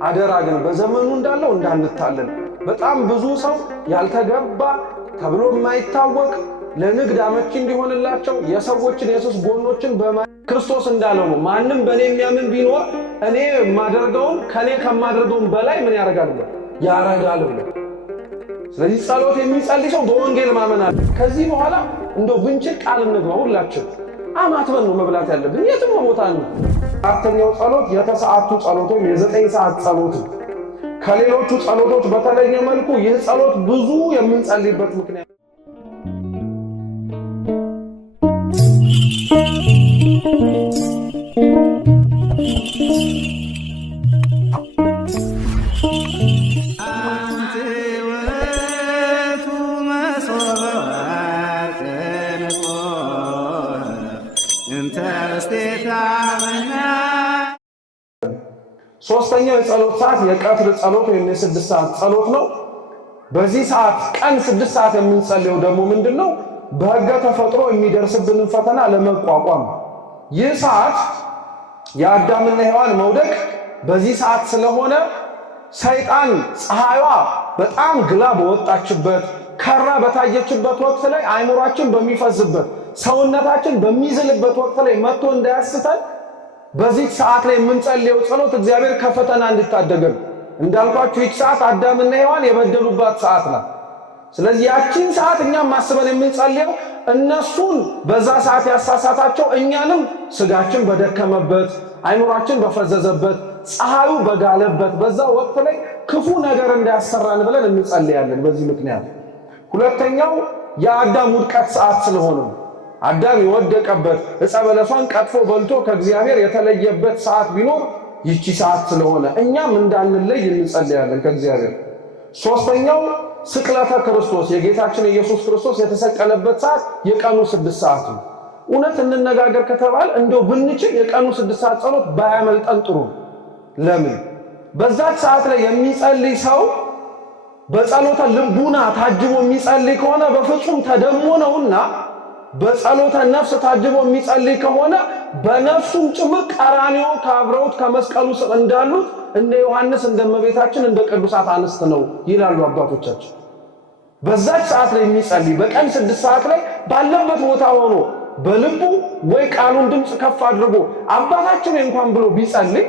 አደራ ግን በዘመኑ እንዳለው እንዳንታለን። በጣም ብዙ ሰው ያልተገባ ተብሎ የማይታወቅ ለንግድ አመቺ እንዲሆንላቸው የሰዎችን የሱስ ጎኖችን ክርስቶስ እንዳለው ነው። ማንም በእኔ የሚያምን ቢኖር እኔ ማደርገውን ከኔ ከማደርገውን በላይ ምን ያደርጋል ያረጋል ብሎ። ስለዚህ ጸሎት የሚጸልይ ሰው በወንጌል ማመን አለ። ከዚህ በኋላ እንደው ብንችል ቃል እንግባ ሁላችን አማትበን ነው መብላት ያለብን የትም ቦታ ነው። አራተኛው ጸሎት የተሰዓቱ ጸሎት ወይም የ9 ሰዓት ጸሎት ከሌሎቹ ጸሎቶች በተለየ መልኩ ይህ ጸሎት ብዙ የምንጸልይበት ምክንያት ሶስተኛው የጸሎት ሰዓት የቀትር ጸሎት ወይም የ6 ሰዓት ጸሎት ነው። በዚህ ሰዓት ቀን 6 ሰዓት የምንጸልየው ደግሞ ምንድነው? በሕገ ተፈጥሮ የሚደርስብንን ፈተና ለመቋቋም። ይህ ሰዓት የአዳምና ሔዋን መውደቅ በዚህ ሰዓት ስለሆነ ሰይጣን ፀሐይዋ በጣም ግላ በወጣችበት ከራ በታየችበት ወቅት ላይ አይምሯችን በሚፈዝበት ሰውነታችን በሚዝልበት ወቅት ላይ መጥቶ እንዳያስተን በዚህ ሰዓት ላይ የምንጸልየው ጸሎት እግዚአብሔር ከፈተና እንዲታደገን። እንዳልኳችሁ ይህች ሰዓት አዳምና ሔዋን የበደሉባት ሰዓት ናት። ስለዚህ ያቺን ሰዓት እኛም ማስበን የምንጸልየው እነሱን በዛ ሰዓት ያሳሳታቸው እኛንም ስጋችን በደከመበት አይምሯችን በፈዘዘበት ፀሐዩ በጋለበት በዛ ወቅት ላይ ክፉ ነገር እንዳያሰራን ብለን እንጸልያለን። በዚህ ምክንያት ሁለተኛው የአዳም ውድቀት ሰዓት ስለሆነ አዳም የወደቀበት ዕፀ በለሷን ቀጥፎ በልቶ ከእግዚአብሔር የተለየበት ሰዓት ቢኖር ይቺ ሰዓት ስለሆነ እኛም እንዳንለይ እንጸልያለን ከእግዚአብሔር። ሶስተኛው ስቅለተ ክርስቶስ የጌታችን ኢየሱስ ክርስቶስ የተሰቀለበት ሰዓት የቀኑ 6 ሰዓት ነው። እውነት እንነጋገር ከተባለ እንደው ብንችል የቀኑ 6 ሰዓት ጸሎት ባያመልጠን ጥሩ። ለምን? በዛች ሰዓት ላይ የሚጸልይ ሰው በጸሎተ ልቡና ታጅቦ የሚጸልይ ከሆነ በፍጹም ተደሞ ነውና በጸሎተ ነፍስ ታጅቦ የሚጸልይ ከሆነ በነፍሱም ጭምር ቀራንዮ ካብረውት ከመስቀሉ ስር እንዳሉት እንደ ዮሐንስ እንደ እመቤታችን እንደ ቅዱሳት አንስት ነው ይላሉ አባቶቻችን። በዛች ሰዓት ላይ የሚጸልይ በቀን 6 ሰዓት ላይ ባለበት ቦታ ሆኖ በልቡ ወይ ቃሉን ድምጽ ከፍ አድርጎ አባታችን እንኳን ብሎ ቢጸልይ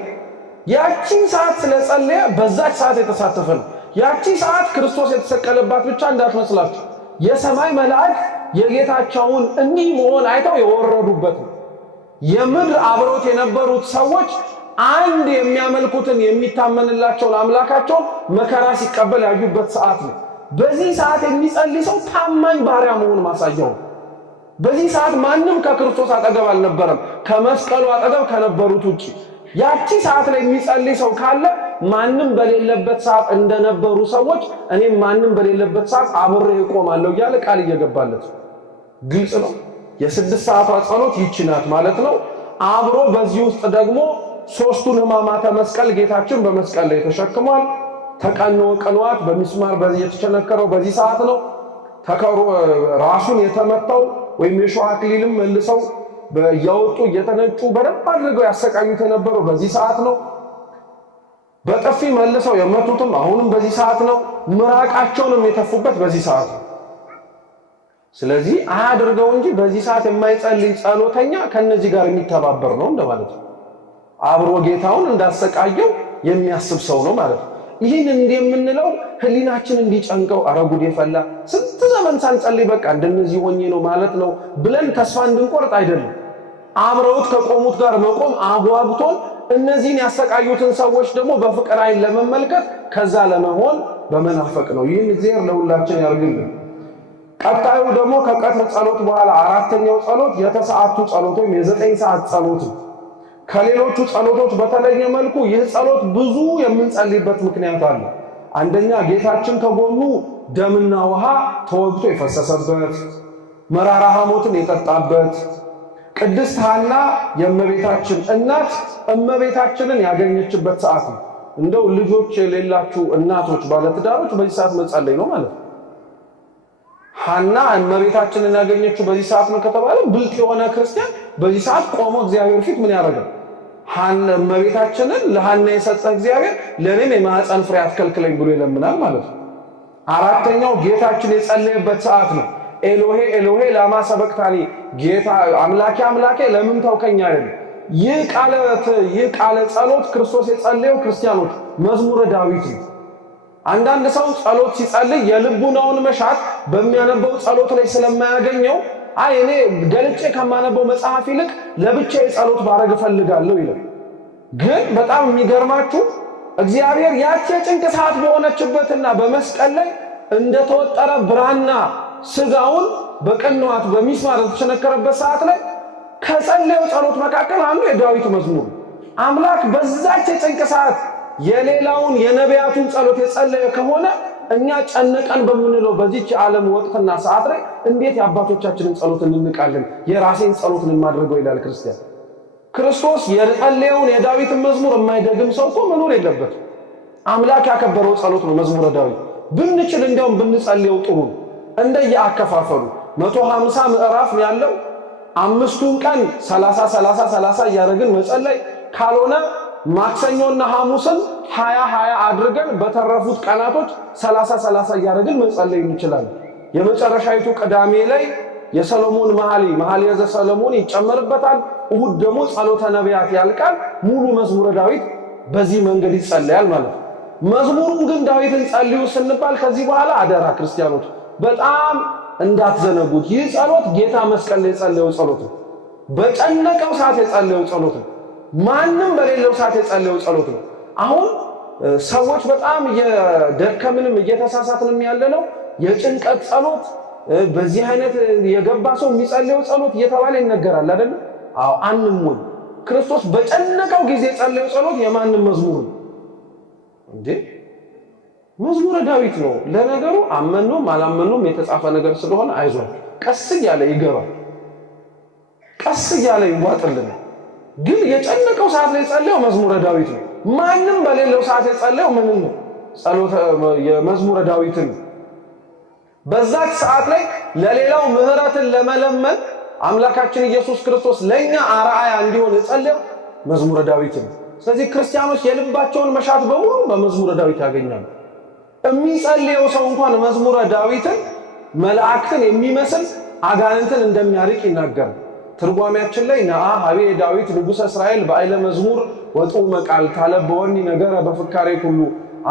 ያቺን ሰዓት ስለጸለየ በዛች ሰዓት የተሳተፈ ነው። ያቺ ሰዓት ክርስቶስ የተሰቀለባት ብቻ እንዳትመስላችሁ የሰማይ መላእክት የጌታቸውን እንዲህ መሆን አይተው የወረዱበት ነው። የምድር አብሮት የነበሩት ሰዎች አንድ የሚያመልኩትን የሚታመንላቸውን አምላካቸውን መከራ ሲቀበል ያዩበት ሰዓት ነው። በዚህ ሰዓት የሚጸልይ ሰው ታማኝ ባሪያ መሆን ማሳያው። በዚህ ሰዓት ማንም ከክርስቶስ አጠገብ አልነበረም ከመስቀሉ አጠገብ ከነበሩት ውጪ። ያቺ ሰዓት ላይ የሚጸልይ ሰው ካለ ማንም በሌለበት ሰዓት እንደነበሩ ሰዎች እኔም ማንም በሌለበት ሰዓት አብሬ እቆማለሁ እያለ ቃል እየገባለት ግልጽ ነው። የ6 ሰዓቷ ጸሎት ይህች ናት ማለት ነው። አብሮ በዚህ ውስጥ ደግሞ 3ቱን ሕማማተ መስቀል ጌታችን በመስቀል ላይ ተሸክሟል። ተቀኖ ቅንዋት በሚስማር በዚህ የተቸነከረው በዚህ ሰዓት ነው። ራሱን የተመታው ወይም የሾህ አክሊልም መልሰው እያወጡ እየተነጩ በደንብ አድርገው ያሰቃዩት የነበረው በዚህ ሰዓት ነው። በጥፊ መልሰው የመቱትም አሁንም በዚህ ሰዓት ነው። ምራቃቸውንም የተፉበት በዚህ ሰዓት ነው። ስለዚህ አያድርገው እንጂ በዚህ ሰዓት የማይጸልይ ጸሎተኛ ከነዚህ ጋር የሚተባበር ነው እንደማለት ነው። አብሮ ጌታውን እንዳሰቃየው የሚያስብ ሰው ነው ማለት ነው። ይህን እንደምንለው ህሊናችን እንዲጨንቀው አረጉድ የፈላ ስንት ዘመን ሳንጸልይ በቃ እንደነዚህ ሆኜ ነው ማለት ነው ብለን ተስፋ እንድንቆርጥ አይደለም። አብረውት ከቆሙት ጋር መቆም አጓግቶን እነዚህን ያሰቃዩትን ሰዎች ደግሞ በፍቅር አይን ለመመልከት ከዛ ለመሆን በመናፈቅ ነው። ይህን እግዚአብሔር ለሁላችን ያርግልን። ቀጣዩ ደግሞ ከቀትር ጸሎት በኋላ አራተኛው ጸሎት የተሰዓቱ ጸሎት ወይም የ9 ሰዓት ጸሎት ነው። ከሌሎቹ ጸሎቶች በተለየ መልኩ ይህ ጸሎት ብዙ የምንጸልይበት ምክንያት አለ። አንደኛ ጌታችን ከጎኑ ደምና ውሃ ተወግቶ የፈሰሰበት መራራ ሐሞትን የጠጣበት ቅድስት ሐና የእመቤታችን እናት እመቤታችንን ያገኘችበት ሰዓት ነው። እንደው ልጆች የሌላችሁ እናቶች ባለትዳሮች በዚህ ሰዓት መጸለይ ነው ማለት ነው። ሐና እመቤታችንን ያገኘችው በዚህ ሰዓት ነው ከተባለ ብልጥ የሆነ ክርስቲያን በዚህ ሰዓት ቆሞ እግዚአብሔር ፊት ምን ያደርጋል? እመቤታችንን ለሐና የሰጠ እግዚአብሔር ለኔም የማህፀን ፍሬ አትከልክለኝ ብሎ ይለምናል ማለት ነው። አራተኛው ጌታችን የጸለየበት ሰዓት ነው። ኤሎሄ ኤሎሄ ላማ ሰበቅታኒ፣ ጌታ አምላኬ አምላኬ ለምን ተውከኝ አይደል። ይህ ቃለ ጸሎት ክርስቶስ የጸለየው ክርስቲያኖች መዝሙረ ዳዊት ነው። አንዳንድ ሰው ጸሎት ሲጸልይ የልቡናውን መሻት በሚያነበው ጸሎት ላይ ስለማያገኘው እኔ ገልጬ ከማነበው መጽሐፍ ይልቅ ለብቻዬ ጸሎት ባረግ ፈልጋለሁ ይላል። ግን በጣም የሚገርማችሁ እግዚአብሔር ያቺ ጭንቅ ሰዓት በሆነችበትና በመስቀል ላይ እንደተወጠረ ብራና ስጋውን በቅንዋት በሚስማር የተቸነከረበት ሰዓት ላይ ከጸለየው ጸሎት መካከል አንዱ የዳዊት መዝሙር። አምላክ በዛች ጭንቅ ሰዓት የሌላውን የነቢያቱን ጸሎት የጸለየ ከሆነ እኛ ጨነቀን በምንለው በዚች ዓለም ወቅትና ሰዓት ላይ እንዴት የአባቶቻችንን ጸሎት እንንቃለን? የራሴን ጸሎት እንማድረገው ይላል ክርስቲያን። ክርስቶስ የጸለየውን የዳዊትን መዝሙር የማይደግም ሰው እኮ መኖር የለበትም። አምላክ ያከበረው ጸሎት ነው መዝሙረ ዳዊት። ብንችል እንዲያውም ብንጸልየው ጥሩ ነው። እንደየአከፋፈሉ 150 ምዕራፍ ያለው አምስቱን ቀን 30 እያደረግን መጸለይ ካልሆነ ማክሰኞና ሐሙስን 20 አድርገን በተረፉት ቀናቶች 30 እያደረግን መጸለይ እንችላለን። የመጨረሻይቱ ቅዳሜ ላይ የሰሎሞን መኃልየ ዘሰሎሞን ይጨመርበታል። እሁድ ደግሞ ጸሎተ ነቢያት ያልቃል። ሙሉ መዝሙረ ዳዊት በዚህ መንገድ ይጸለያል ማለት ነው። መዝሙሩን ግን ዳዊትን ጸልዩ ስንባል ከዚህ በኋላ አደራ ክርስቲያኖች በጣም እንዳትዘነጉት። ይህ ጸሎት ጌታ መስቀል ላይ የጸለየው ጸሎት ነው። በጨነቀው ሰዓት የጸለየው ጸሎት ነው። ማንም በሌለው ሰዓት የጸለየው ጸሎት ነው። አሁን ሰዎች በጣም የደከምንም እየተሳሳትንም ያለነው የጭንቀት ጸሎት በዚህ አይነት የገባ ሰው የሚጸልየው ጸሎት እየተባለ ይነገራል አይደል? አዎ አንሞን ክርስቶስ በጨነቀው ጊዜ የጸለየው ጸሎት የማንም መዝሙር ነው እንዴ? መዝሙረ ዳዊት ነው። ለነገሩ አመኑም አላመኑም የተጻፈ ነገር ስለሆነ አይዟችሁ፣ ቀስ እያለ ይገባል፣ ቀስ እያለ ይዋጥልን። ግን የጨነቀው ሰዓት ላይ የጸለየው መዝሙረ ዳዊት ነው። ማንም በሌለው ሰዓት የጸለየው ምንም ነው? ጸሎተ የመዝሙረ ዳዊትን። በዛች ሰዓት ላይ ለሌላው ምህረትን ለመለመን አምላካችን ኢየሱስ ክርስቶስ ለኛ አርአያ እንዲሆን የጸለየው መዝሙረ ዳዊትን። ስለዚህ ክርስቲያኖች የልባቸውን መሻት በሙሉ በመዝሙረ ዳዊት ያገኛሉ። የሚጸልየው ሰው እንኳን መዝሙረ ዳዊትን መላእክትን የሚመስል አጋንንትን እንደሚያርቅ ይናገራል። ትርጓሜያችን ላይ ነአ ሀቤ ዳዊት ንጉሠ እስራኤል በአይለ መዝሙር ወጡ መቃል ታለበወኒ ነገረ በፍካሬ ሁሉ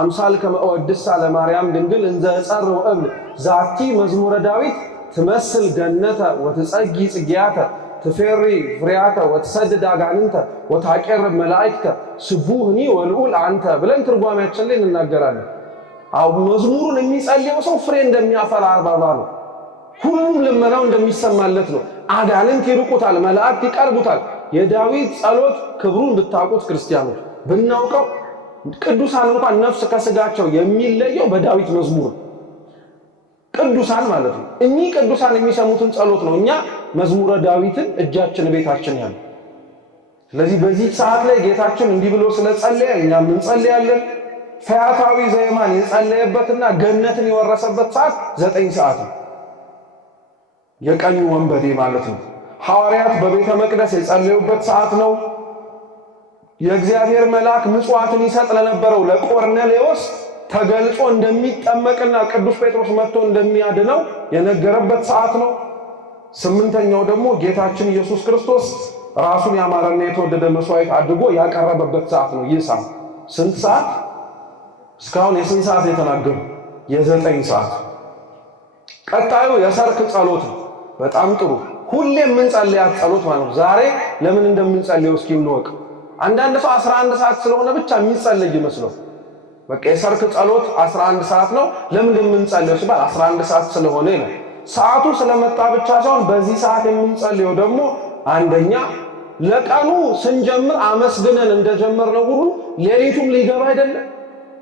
አምሳል ከመወድሳ ለማርያም ድንግል እንዘ ጸር ወእብል ዛቲ መዝሙረ ዳዊት ትመስል ገነተ ወትጸጊ ጽጌያተ ትፌሪ ፍሬያተ ወትሰድድ አጋንንተ ወታቄር መላእክተ ስቡህኒ ወልዑል አንተ ብለን ትርጓሜያችን ላይ እንናገራለን። አው መዝሙሩን የሚጸልየው ሰው ፍሬ እንደሚያፈራ አበባ ነው። ሁሉም ልመናው እንደሚሰማለት ነው። አጋንንት ይርቁታል፣ መላእክት ይቀርቡታል። የዳዊት ጸሎት ክብሩን ብታውቁት ክርስቲያኖች ብናውቀው ቅዱሳን እንኳን ነፍስ ከስጋቸው የሚለየው በዳዊት መዝሙር ቅዱሳን ማለት ነው። እኚህ ቅዱሳን የሚሰሙትን ጸሎት ነው እኛ መዝሙረ ዳዊትን እጃችን ቤታችን ያለ። ስለዚህ በዚህ ሰዓት ላይ ጌታችን እንዲህ ብሎ ስለጸለየ እኛም እንጸልያለን። ፈያታዊ ዘየማን የጸለየበትና ገነትን የወረሰበት ሰዓት 9 ሰዓት ነው። የቀኙ ወንበዴ ማለት ነው። ሐዋርያት በቤተ መቅደስ የጸለዩበት ሰዓት ነው። የእግዚአብሔር መልአክ ምጽዋትን ይሰጥ ለነበረው ለቆርኔሌዎስ ተገልጾ እንደሚጠመቅና ቅዱስ ጴጥሮስ መጥቶ እንደሚያድነው የነገረበት ሰዓት ነው። 8ኛው ደግሞ ጌታችን ኢየሱስ ክርስቶስ ራሱን ያማረና የተወደደ መስዋዕት አድርጎ ያቀረበበት ሰዓት ነው። ይህ ሰዓት ስንት ሰዓት? እስካሁን የስንት ሰዓት የተናገሩ? የ9 ሰዓት። ቀጣዩ የሰርክ ጸሎት ነው። በጣም ጥሩ። ሁሌም የምንጸልያት ጸሎት ማለት ነው። ዛሬ ለምን እንደምንጸልየው እስኪ እንወቅ። አንዳንድ ሰው 11 ሰዓት ስለሆነ ብቻ የሚጸልይ ይመስለው። በቃ የሰርክ ጸሎት 11 ሰዓት ነው። ለምን እንደምንጸልየው ሲባል 11 ሰዓት ስለሆነ ነው። ሰዓቱ ስለመጣ ብቻ ሳይሆን በዚህ ሰዓት የምንጸልየው ደግሞ አንደኛ ለቀኑ ስንጀምር አመስግነን እንደጀመርነው ሁሉ ሌሊቱም ሊገባ አይደለም፣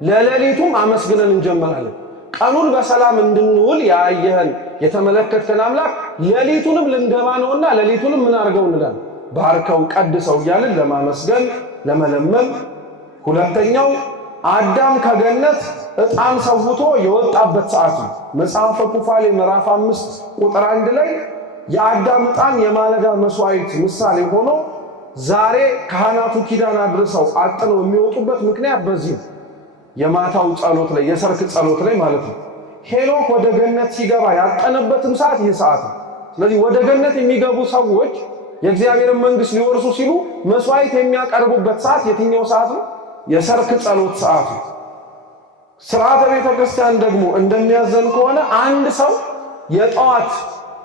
ለሌሊቱም አመስግነን እንጀምራለን። ቀኑን በሰላም እንድንውል ያየህን የተመለከትከን አምላክ ሌሊቱንም ልንገባ ነውና ሌሊቱንም ምን አድርገው እንላለን? ባርከው ቀድሰው እያልን ለማመስገን ለመለመን። ሁለተኛው አዳም ከገነት ዕጣን ሰውቶ የወጣበት ሰዓት ነው። መጽሐፈ ኩፋሌ ምዕራፍ 5 ቁጥር 1 ላይ የአዳም ዕጣን የማለዳ መስዋዕት ምሳሌ ሆኖ ዛሬ ካህናቱ ኪዳን አድርሰው አጥነው የሚወጡበት ምክንያት በዚህ ነው። የማታው ጸሎት ላይ የሰርክ ጸሎት ላይ ማለት ነው። ሄኖክ ወደ ገነት ሲገባ ያጠነበትም ሰዓት ይህ ሰዓት ነው። ስለዚህ ወደ ገነት የሚገቡ ሰዎች የእግዚአብሔርን መንግስት ሊወርሱ ሲሉ መስዋዕት የሚያቀርቡበት ሰዓት የትኛው ሰዓት ነው? የሰርክ ጸሎት ሰዓት ነው። ሥርዓተ ቤተ ክርስቲያን ደግሞ እንደሚያዘን ከሆነ አንድ ሰው የጠዋት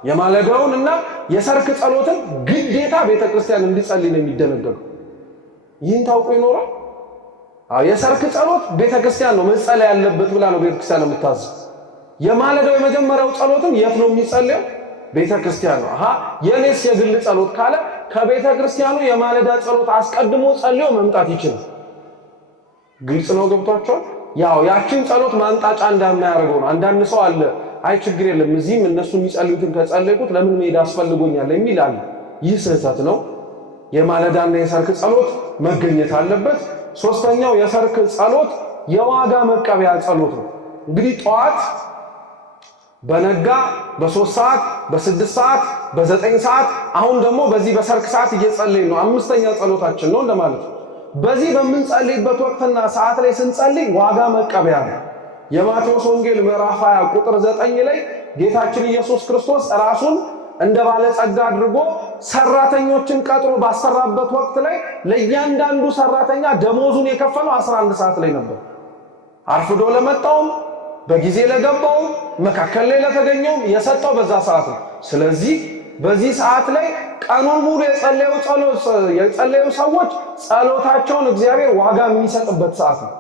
የማለዳውንና የሰርክ ጸሎትን ግዴታ ቤተ ክርስቲያን እንዲጸልይ ነው የሚደነገገው። ይህን ታውቁ ይኖራል። የሰርክ ጸሎት ቤተ ክርስቲያን ነው መጸለይ ያለበት ብላ ነው ቤተ ክርስቲያን የምታዘው። የማለዳው የመጀመሪያው ጸሎትም የት ነው የሚጸለየው? ቤተ ክርስቲያን ነው። የኔስ የግል ጸሎት ካለ ከቤተ ክርስቲያኑ የማለዳ ጸሎት አስቀድሞ ጸልዮ መምጣት ይችላል። ግልጽ ነው፣ ገብቷቸዋል? ያው ያችን ጸሎት ማንጣጫ እንዳማያደርገው ነው። አንዳንድ ሰው አለ አይ ችግር የለም እዚህም እነሱ የሚጸልዩትን ከጸለይኩት ለምን መሄድ አስፈልጎኛል የሚል አለ። ይህ ስህተት ነው። የማለዳና የሰርክ ጸሎት መገኘት አለበት። ሶስተኛው የሰርክ ጸሎት የዋጋ መቀበያ ጸሎት ነው። እንግዲህ ጠዋት በነጋ በ3 ሰዓት በ6 ሰዓት በ9 ሰዓት አሁን ደግሞ በዚህ በሰርክ ሰዓት እየጸለይን ነው። አምስተኛ ጸሎታችን ነው እንደማለት ነው። በዚህ በምንጸልይበት ወቅትና ሰዓት ላይ ስንጸልይ ዋጋ መቀበያ ነው። የማቴዎስ ወንጌል ምዕራፍ 20 ቁጥር 9 ላይ ጌታችን ኢየሱስ ክርስቶስ ራሱን እንደ ባለጸጋ አድርጎ ሰራተኞችን ቀጥሮ ባሰራበት ወቅት ላይ ለእያንዳንዱ ሰራተኛ ደሞዙን የከፈለው 11 ሰዓት ላይ ነበር። አርፍዶ ለመጣውም በጊዜ ለገባው መካከል ላይ ለተገኘው የሰጠው በዛ ሰዓት ነው። ስለዚህ በዚህ ሰዓት ላይ ቀኑን ሙሉ የጸለዩ ሰዎች ጸሎታቸውን እግዚአብሔር ዋጋ የሚሰጥበት ሰዓት ነው።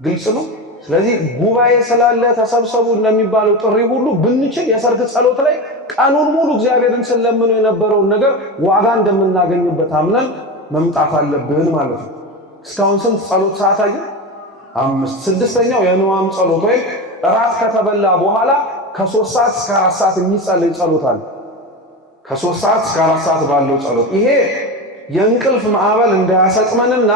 ግልጽ ነው። ስለዚህ ጉባኤ ስላለ ተሰብሰቡ እንደሚባለው ጥሪ ሁሉ ብንችል የሰርክ ጸሎት ላይ ቀኑን ሙሉ እግዚአብሔርን ስለምነው የነበረውን ነገር ዋጋ እንደምናገኝበት አምነን መምጣት አለብን ማለት ነው። እስካሁን ስንት ጸሎት ሰዓት አየ? 5። ስድስተኛው የንዋም ጸሎት ወይም እራት ከተበላ በኋላ ከ3 ሰዓት እስከ 4 ሰዓት የሚጸለይ ጸሎት አለ። ከ3 ሰዓት እስከ 4 ሰዓት ባለው ጸሎት ይሄ የእንቅልፍ ማዕበል እንዳያሰጥመንና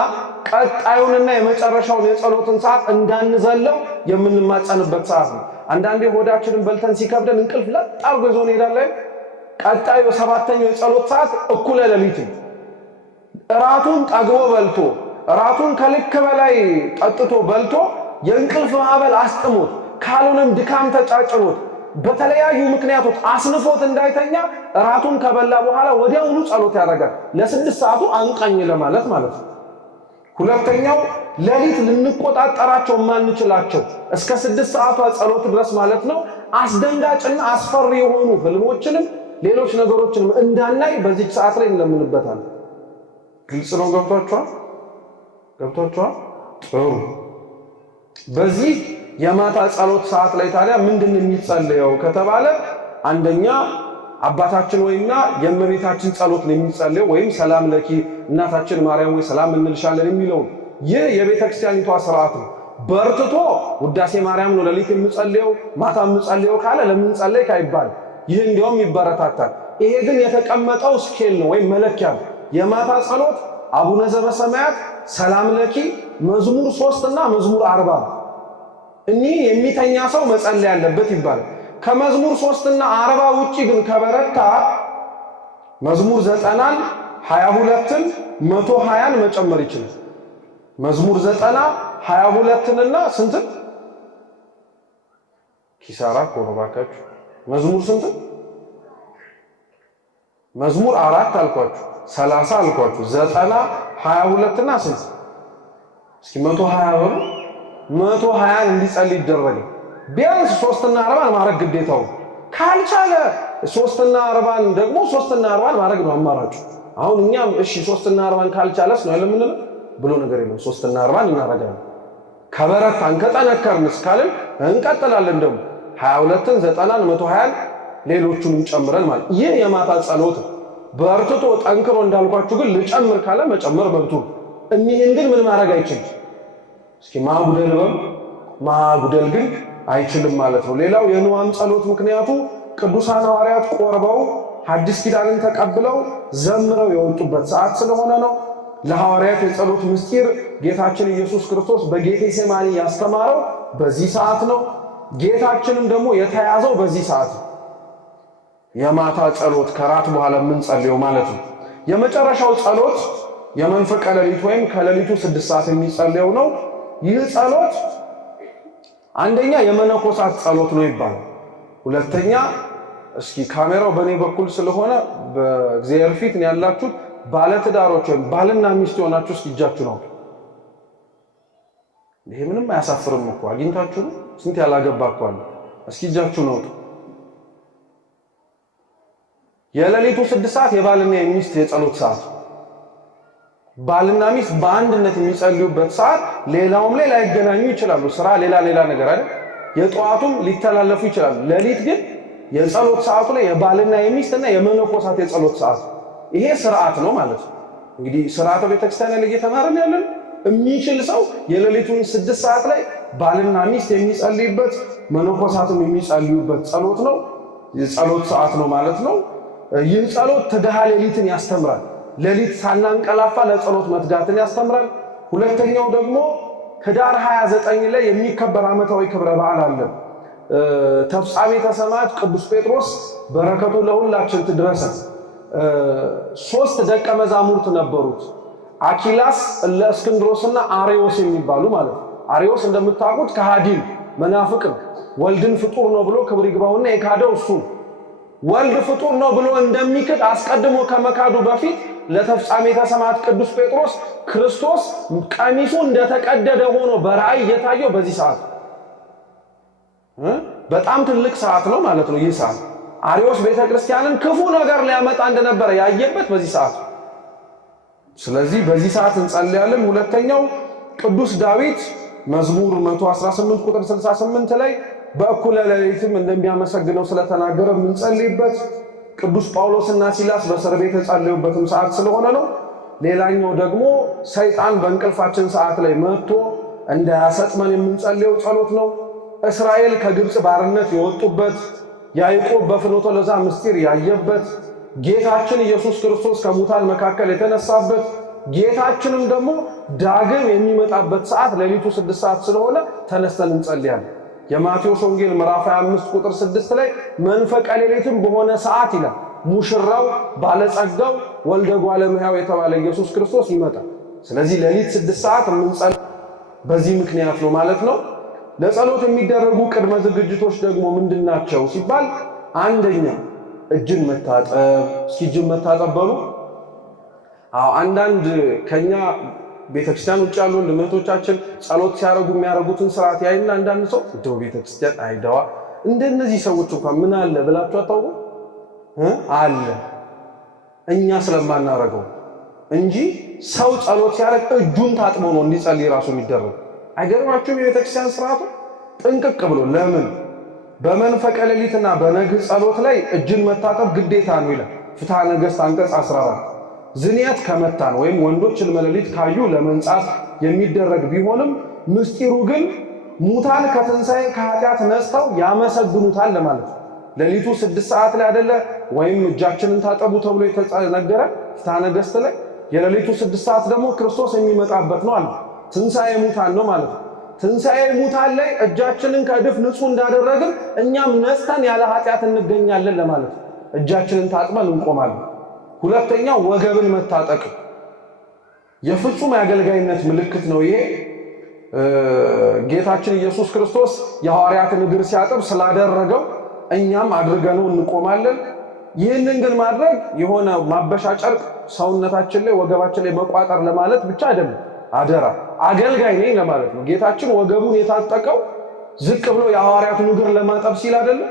ቀጣዩንና የመጨረሻውን የጸሎትን ሰዓት እንዳንዘለው የምንማጸንበት ሰዓት ነው። አንዳንዴ ሆዳችንን በልተን ሲከብደን እንቅልፍ ለጥ አድርጎ ይዞን እንሄዳለን። ቀጣዩ 7ኛው የጸሎት ሰዓት እኩለ ሌሊት እራቱን ጠግቦ በልቶ እራቱን ከልክ በላይ ጠጥቶ በልቶ የእንቅልፍ ማዕበል አስጥሞት ካልሆነም ድካም ተጫጭኖት በተለያዩ ምክንያቶች አስንፎት እንዳይተኛ እራቱን ከበላ በኋላ ወዲያውኑ ጸሎት ያደርጋል። ለ6 ሰዓቱ አንቃኝ ለማለት ማለት ነው። ሁለተኛው ሌሊት ልንቆጣጠራቸው ማንችላቸው እስከ 6 ሰዓቷ ጸሎት ድረስ ማለት ነው አስደንጋጭና አስፈሪ የሆኑ ህልሞችንም ሌሎች ነገሮችንም እንዳናይ በዚህ ሰዓት ላይ እንለምንበታለን። ግልጽ ነው። ገብቷችኋል? ጥሩ። በዚህ የማታ ጸሎት ሰዓት ላይ ታዲያ ምንድን የሚጸለየው ከተባለ አንደኛ አባታችን ወይና የእመቤታችን ጸሎት ነው የሚጸለየው፣ ወይም ሰላም ለኪ እናታችን ማርያም ወይ ሰላም እንልሻለን የሚለው ይህ የቤተ ክርስቲያኒቷ ሥርዓት ነው። በርትቶ ውዳሴ ማርያም ነው ሌሊት የሚጸለየው ማታ የሚጸለየው ካለ ለምን ጸለይክ አይባልም። ይህ እንዲያውም ይበረታታል። ይሄ ግን የተቀመጠው ስኬል ነው ወይም መለኪያ ነው። የማታ ጸሎት አቡነ ዘበሰማያት ሰላም ለኪ መዝሙር 3 እና መዝሙር 40 እኒህ የሚተኛ ሰው መጸለይ ያለበት ይባላል። ከመዝሙር 3 እና 40 ውጪ ግን ከበረታ መዝሙር 90ን 22ን 120ን መጨመር ይችላል። መዝሙር 90 22ን እና ስንትን ኪሳራ ኮሮባካችሁ መዝሙር ስንትን መዝሙር 4 አልኳችሁ 30 አልኳችሁ 90 22 እና ስንት እስኪ 120 ነው 120ን እንዲጸልይ ይደረጋል። ቢያንስ 3 እና 40 ማድረግ ግዴታው ካልቻለ 3 እና 40 ደግሞ 3 እና 40 ማድረግ ነው አማራጩ። አሁን እኛም እሺ 3 እና 40 ካልቻለስ ነው ለምን ብሎ ነገር የለም 3 እና 40 እናደርጋለን። ከበረታን ከጠነከርን እስካልን እንቀጥላለን። ደግሞ 22ን 90ን 120ን ሌሎቹንም ጨምረን ማለት ይህ የማታ ጸሎት በርትቶ ጠንክሮ እንዳልኳችሁ ግን ልጨምር ካለ መጨመር መብቱ። እኒህን ግን ምን ማድረግ አይችልም። እስኪ ማጉደል ግን አይችልም ማለት ነው። ሌላው የንዋም ጸሎት ምክንያቱ ቅዱሳን ሐዋርያት ቆርበው ሐዲስ ኪዳንን ተቀብለው ዘምረው የወጡበት ሰዓት ስለሆነ ነው። ለሐዋርያት የጸሎት ምስጢር ጌታችን ኢየሱስ ክርስቶስ በጌቴሴማኒ ያስተማረው በዚህ ሰዓት ነው። ጌታችንም ደግሞ የተያዘው በዚህ ሰዓት ነው። የማታ ጸሎት ከራት በኋላ የምንጸልየው ማለት ነው። የመጨረሻው ጸሎት የመንፈቀ ሌሊት ወይም ከሌሊቱ 6 ሰዓት የሚጸልየው ነው። ይህ ጸሎት አንደኛ የመነኮሳት ጸሎት ነው ይባላል። ሁለተኛ እስኪ ካሜራው በኔ በኩል ስለሆነ በእግዚአብሔር ፊት ነው ያላችሁት ባለትዳሮች ወይም ባልና ሚስት ሆናችሁ እስኪ እጃችሁ ነው። ይሄ ምንም አያሳፍርም እኮ አግኝታችሁ ነው። ስንት ያላገባችሁ አለ። እስኪ እጃችሁ ነው። የሌሊቱ 6 ሰዓት የባልና የሚስት የጸሎት ሰዓት፣ ባልና ሚስት በአንድነት የሚጸልዩበት ሰዓት። ሌላውም ላይ ላይገናኙ ይችላሉ፣ ስራ ሌላ ነገር አይደል? የጠዋቱም ሊተላለፉ ይችላሉ። ሌሊት ግን የጸሎት ሰዓቱ ላይ የባልና የሚስትና የመነኮሳት የጸሎት ሰዓት፣ ይሄ ስርዓት ነው ማለት ነው። እንግዲህ ስርዓተ ቤተክርስቲያን ላይ እየተማረን ያለን የሚችል ሰው የሌሊቱን 6 ሰዓት ላይ ባልና ሚስት የሚጸልዩበት መነኮሳትም የሚጸልዩበት ጸሎት ነው፣ የጸሎት ሰዓት ነው ማለት ነው። ይህ ጸሎት ትግሃ ሌሊትን ያስተምራል። ሌሊት ሳናንቀላፋ ለጸሎት መትጋትን ያስተምራል። ሁለተኛው ደግሞ ህዳር 29 ላይ የሚከበር ዓመታዊ ክብረ በዓል አለ። ተፍጻሜተ ሰማዕት ቅዱስ ጴጥሮስ በረከቱ ለሁላችን ትድረሰን። 3 ደቀ መዛሙርት ነበሩት፣ አኪላስ፣ ለእስክንድሮስና አሬዎስ የሚባሉ ማለት ነው። አሬዎስ እንደምታውቁት ከሃዲ መናፍቅ ወልድን ፍጡር ነው ብሎ ክብር ይግባውና የካደው እሱ ወልድ ፍጡር ነው ብሎ እንደሚክድ አስቀድሞ ከመካዱ በፊት ለተፍጻሜተ ሰማዕት ቅዱስ ጴጥሮስ ክርስቶስ ቀሚሱ እንደተቀደደ ሆኖ በራእይ እየታየው በዚህ ሰዓት በጣም ትልቅ ሰዓት ነው ማለት ነው። ይህ ሰዓት አሪዮስ ቤተክርስቲያንን ክፉ ነገር ሊያመጣ እንደነበረ ያየበት በዚህ ሰዓት። ስለዚህ በዚህ ሰዓት እንጸልያለን። ሁለተኛው ቅዱስ ዳዊት መዝሙር 118 ቁጥር 68 ላይ በእኩለ ሌሊትም እንደሚያመሰግነው ስለተናገረ የምንጸልይበት፣ ቅዱስ ጳውሎስና ሲላስ በእስር ቤት የጸለዩበትም ሰዓት ስለሆነ ነው። ሌላኛው ደግሞ ሰይጣን በእንቅልፋችን ሰዓት ላይ መጥቶ እንዳያሰጥመን የምንጸልየው ጸሎት ነው። እስራኤል ከግብፅ ባርነት የወጡበት፣ ያዕቆብ በፍኖተ ሎዛ ምስጢር ያየበት፣ ጌታችን ኢየሱስ ክርስቶስ ከሙታን መካከል የተነሳበት፣ ጌታችንም ደግሞ ዳግም የሚመጣበት ሰዓት ሌሊቱ 6 ሰዓት ስለሆነ ተነስተን እንጸልያለን። የማቴዎስ ወንጌል ምዕራፍ 25 ቁጥር 6 ላይ መንፈቀ ሌሊትም በሆነ ሰዓት ይላል ሙሽራው ባለጸጋው ወልደ እጓለ እመሕያው የተባለ ኢየሱስ ክርስቶስ ይመጣል። ስለዚህ ሌሊት 6 ሰዓት የምንጸልይ በዚህ ምክንያት ነው ማለት ነው። ለጸሎት የሚደረጉ ቅድመ ዝግጅቶች ደግሞ ምንድናቸው ሲባል፣ አንደኛ እጅን መታጠብ። እስኪ እጅን መታጠብ በሉ። አንዳንድ ከኛ ቤተክርስቲያን ውጭ ያሉ እህቶቻችን ጸሎት ሲያረጉ የሚያረጉትን ስርዓት ያይና አንዳንድ ሰው እንደው ቤተክርስቲያን አይደዋ እንደነዚህ ሰዎች እንኳን ምን አለ ብላችሁ አታውቁ? አለ እኛ ስለማናረገው እንጂ ሰው ጸሎት ሲያረግ እጁን ታጥቦ ነው እንዲጸልይ ራሱ የሚደረግ። አይገርማችሁም? የቤተክርስቲያን ስርዓቱ ጥንቅቅ ብሎ ለምን በመንፈቀ ሌሊትና በነግህ ጸሎት ላይ እጅን መታጠብ ግዴታ ነው ይላል ፍትሐ ነገሥት አንቀጽ 14። ዝንየት ከመታን ወይም ወንዶች ሕልመ ሌሊት ካዩ ለመንጻት የሚደረግ ቢሆንም ምስጢሩ ግን ሙታን ከትንሣኤ ከኃጢአት ነጽተው ያመሰግኑታል ለማለት ነው። ሌሊቱ 6 ሰዓት ላይ አይደለ ወይም እጃችንን ታጠቡ ተብሎ የተነገረ ፍትሐ ነገሥት ላይ። የሌሊቱ 6 ሰዓት ደግሞ ክርስቶስ የሚመጣበት ነው አለ። ትንሣኤ ሙታን ነው ማለት ነው። ትንሣኤ ሙታን ላይ እጃችንን ከእድፍ ንጹህ እንዳደረግን እኛም ነጽተን ያለ ኃጢአት እንገኛለን ለማለት ነው። እጃችንን ታጥበን እንቆማለን። ሁለተኛው ወገብን መታጠቅ የፍጹም የአገልጋይነት ምልክት ነው። ይሄ ጌታችን ኢየሱስ ክርስቶስ የሐዋርያትን እግር ሲያጥብ ስላደረገው እኛም አድርገነው እንቆማለን። ይህንን ግን ማድረግ የሆነ ማበሻ ጨርቅ ሰውነታችን ላይ ወገባችን ላይ መቋጠር ለማለት ብቻ አይደለም። አደራ አገልጋይ ነኝ ለማለት ነው። ጌታችን ወገቡን የታጠቀው ዝቅ ብሎ የሐዋርያቱን እግር ለማጠብ ሲል አይደለም።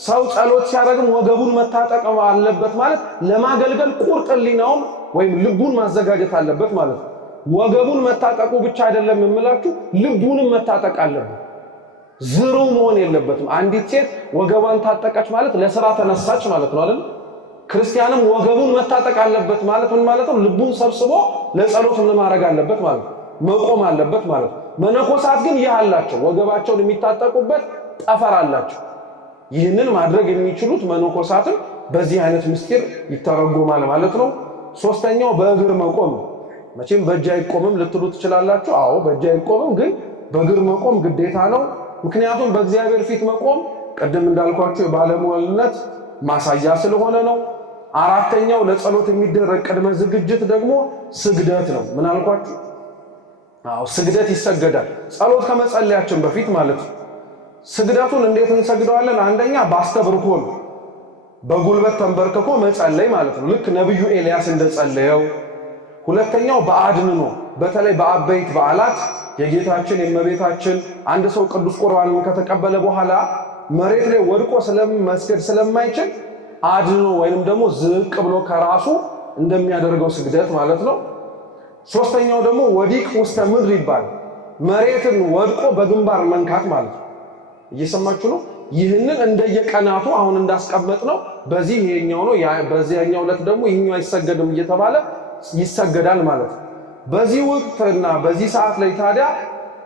ሰው ጸሎት ሲያደርግም ወገቡን መታጠቅ አለበት ማለት ለማገልገል ቁርጥ ሕሊናውን ወይም ልቡን ማዘጋጀት አለበት ማለት ነው። ወገቡን መታጠቁ ብቻ አይደለም የምላችሁ፣ ልቡንም መታጠቅ አለበት። ዝሩ መሆን የለበትም። አንዲት ሴት ወገቧን ታጠቀች ማለት ለሥራ ተነሳች ማለት ነው አይደል? ክርስቲያንም ወገቡን መታጠቅ አለበት ማለት ምን ማለት ነው? ልቡን ሰብስቦ ለጸሎት ምን ማድረግ አለበት ማለት ነው፣ መቆም አለበት ማለት ነው። መነኮሳት ግን ይህ አላቸው፣ ወገባቸውን የሚታጠቁበት ጠፈር አላቸው። ይህንን ማድረግ የሚችሉት መነኮሳትን በዚህ አይነት ምስጢር ይተረጎማል ማለት ነው። ሶስተኛው በእግር መቆም። መቼም በእጅ አይቆምም ልትሉ ትችላላችሁ። አዎ በእጅ አይቆምም፣ ግን በእግር መቆም ግዴታ ነው። ምክንያቱም በእግዚአብሔር ፊት መቆም ቅድም እንዳልኳችሁ የባለሟልነት ማሳያ ስለሆነ ነው። አራተኛው ለጸሎት የሚደረግ ቅድመ ዝግጅት ደግሞ ስግደት ነው። ምን አልኳችሁ? አዎ ስግደት ይሰገዳል። ጸሎት ከመጸለያችን በፊት ማለት ነው። ስግደቱን እንዴት እንሰግደዋለን? አንደኛ በአስተብርኮ ነው። በጉልበት ተንበርክኮ መጸለይ ማለት ነው፣ ልክ ነብዩ ኤልያስ እንደጸለየው። ሁለተኛው በአድንኖ፣ በተለይ በአበይት በዓላት የጌታችን የእመቤታችን አንድ ሰው ቅዱስ ቁርባንን ከተቀበለ በኋላ መሬት ላይ ወድቆ መስገድ ስለማይችል አድኖ ወይንም ደግሞ ዝቅ ብሎ ከራሱ እንደሚያደርገው ስግደት ማለት ነው። ሶስተኛው ደግሞ ወዲቅ ውስተ ምድር ይባል፣ መሬትን ወድቆ በግንባር መንካት ማለት ነው። እየሰማችሁ ነው? ይህንን እንደየቀናቱ አሁን እንዳስቀመጥ ነው። በዚህ ይሄኛው ነው፣ በዚህኛው ዕለት ደግሞ ይሄኛው አይሰገድም እየተባለ ይሰገዳል ማለት ነው። በዚህ ወቅትና በዚህ ሰዓት ላይ ታዲያ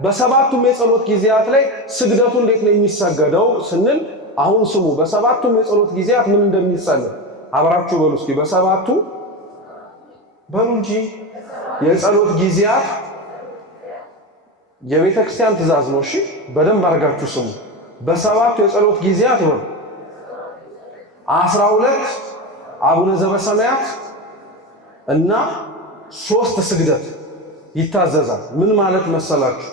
በሰባቱም የጸሎት ጊዜያት ላይ ስግደቱ እንዴት ነው የሚሰገደው ስንል አሁን ስሙ። በሰባቱም የጸሎት ጊዜያት ምን እንደሚጸለይ አብራችሁ በሉ እስኪ። በሰባቱ በሉ እንጂ የጸሎት ጊዜያት የቤተ ክርስቲያን ትእዛዝ ነው። እሺ በደንብ አድርጋችሁ ስሙ። በሰባቱ የጸሎት ጊዜያት ነው 12 አቡነ ዘበሰማያት እና 3 ስግደት ይታዘዛል። ምን ማለት መሰላችሁ?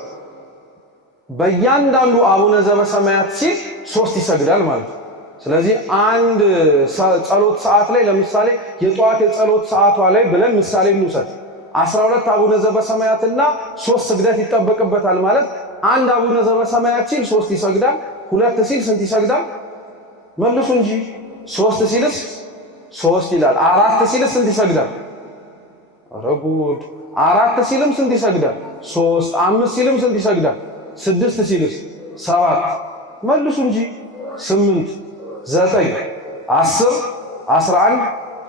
በእያንዳንዱ አቡነ ዘበሰማያት ሲል 3 ይሰግዳል ማለት ነው። ስለዚህ አንድ ጸሎት ሰዓት ላይ ለምሳሌ የጧት የጸሎት ሰዓቷ ላይ ብለን ምሳሌ እንውሰድ። 12 አቡነ ዘበሰማያትና 3 ስግደት ይጠበቅበታል ማለት አንድ አቡነ ዘበሰማያት ሲል 3 ይሰግዳል። 2 ሲል ስንት ይሰግዳል? መልሱ እንጂ 3 ሲልስ 3 ይላል። 4 ሲልስ ስንት ይሰግዳል? ኧረ ጉድ! 4 ሲልም ስንት ይሰግዳል? 3። 5 ሲልም ስንት ይሰግዳል? 6 ሲልስ 7። መልሱ እንጂ 8፣ 9፣ 10፣ 11፣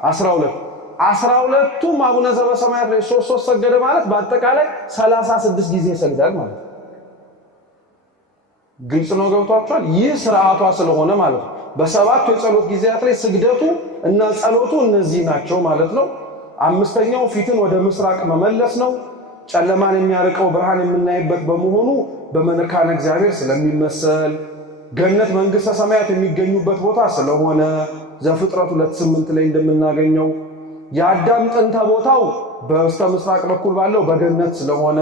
12 12ቱም አቡነ ዘበሰማያት ላይ 3 ሰገደ ማለት በአጠቃላይ 36 ጊዜ ይሰግዳል ማለት ነው። ግልጽ ነው? ገብቷችኋል? ይህ ስርዓቷ ስለሆነ ማለት ነው። በሰባቱ የጸሎት ጊዜያት ላይ ስግደቱ እና ጸሎቱ እነዚህ ናቸው ማለት ነው። አምስተኛው ፊትን ወደ ምስራቅ መመለስ ነው። ጨለማን የሚያርቀው ብርሃን የምናይበት በመሆኑ በመካነ እግዚአብሔር ስለሚመሰል ገነት መንግሥተ ሰማያት የሚገኙበት ቦታ ስለሆነ ዘፍጥረት 2:8 ላይ እንደምናገኘው የአዳም ጥንተ ቦታው በስተ ምስራቅ በኩል ባለው በገነት ስለሆነ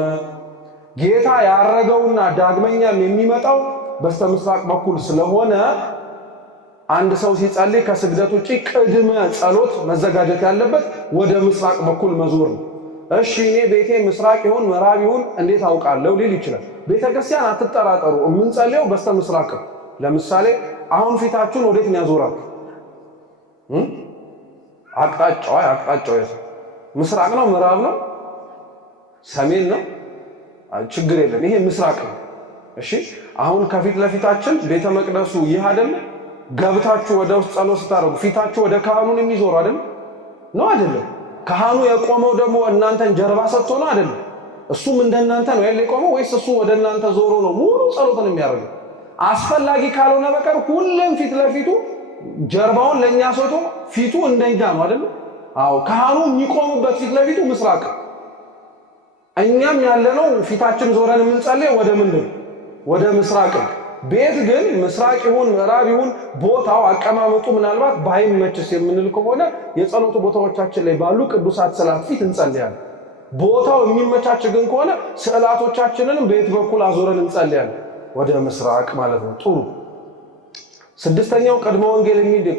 ጌታ ያረገውና ዳግመኛም የሚመጣው በስተ ምስራቅ በኩል ስለሆነ አንድ ሰው ሲጸልይ ከስግደት ውጪ ቅድመ ጸሎት መዘጋጀት ያለበት ወደ ምስራቅ በኩል መዞር ነው። እሺ እኔ ቤቴ ምስራቅ ይሁን ምዕራብ ይሁን እንዴት አውቃለሁ ሊል ይችላል። ቤተክርስቲያን አትጠራጠሩ፣ የምንጸልየው በስተ ምስራቅ። ለምሳሌ አሁን ፊታችሁን ወዴት ነው ያዞራችሁ? አቅጣጫው ምስራቅ ነው ምዕራብ ነው ሰሜን ነው? ችግር የለም፣ ይሄ ምስራቅ ነው። እሺ አሁን ከፊት ለፊታችን ቤተ መቅደሱ ይህ አይደል? ገብታችሁ ወደ ውስጥ ጸሎት ስታደርጉ ፊታችሁ ወደ ካህኑ ነው የሚዞረው አይደል? ነው አይደለም? ካህኑ የቆመው ደግሞ እናንተን ጀርባ ሰጥቶ ነው አይደለም? እሱም እንደናንተ ነው ያለ የቆመው ወይስ እሱ ወደ እናንተ ዞሮ ነው ሙሉ ጸሎትን የሚያደርገው? አስፈላጊ ካልሆነ በቀር ሁሌም ፊት ለፊቱ ጀርባውን ለኛ ሰጥቶ ፊቱ እንደኛ ነው አይደል? አዎ ካህኑ የሚቆምበት ፊት ለፊቱ ምስራቅ፣ እኛም ያለነው ፊታችን ዞረን የምንጸልየው ወደ ምንድን ወደ ምስራቅ። ቤት ግን ምስራቅ ይሁን ምዕራብ ይሁን ቦታው አቀማመጡ ምናልባት ባይመችስ የምንል ከሆነ የጸሎቱ ቦታዎቻችን ላይ ባሉ ቅዱሳት ስዕላት ፊት እንጸልያለን። ቦታው የሚመቻች ግን ከሆነ ስዕላቶቻችንንም በየት በኩል አዞረን እንጸልያለን? ወደ ምስራቅ ማለት ነው። ጥሩ። ስድስተኛው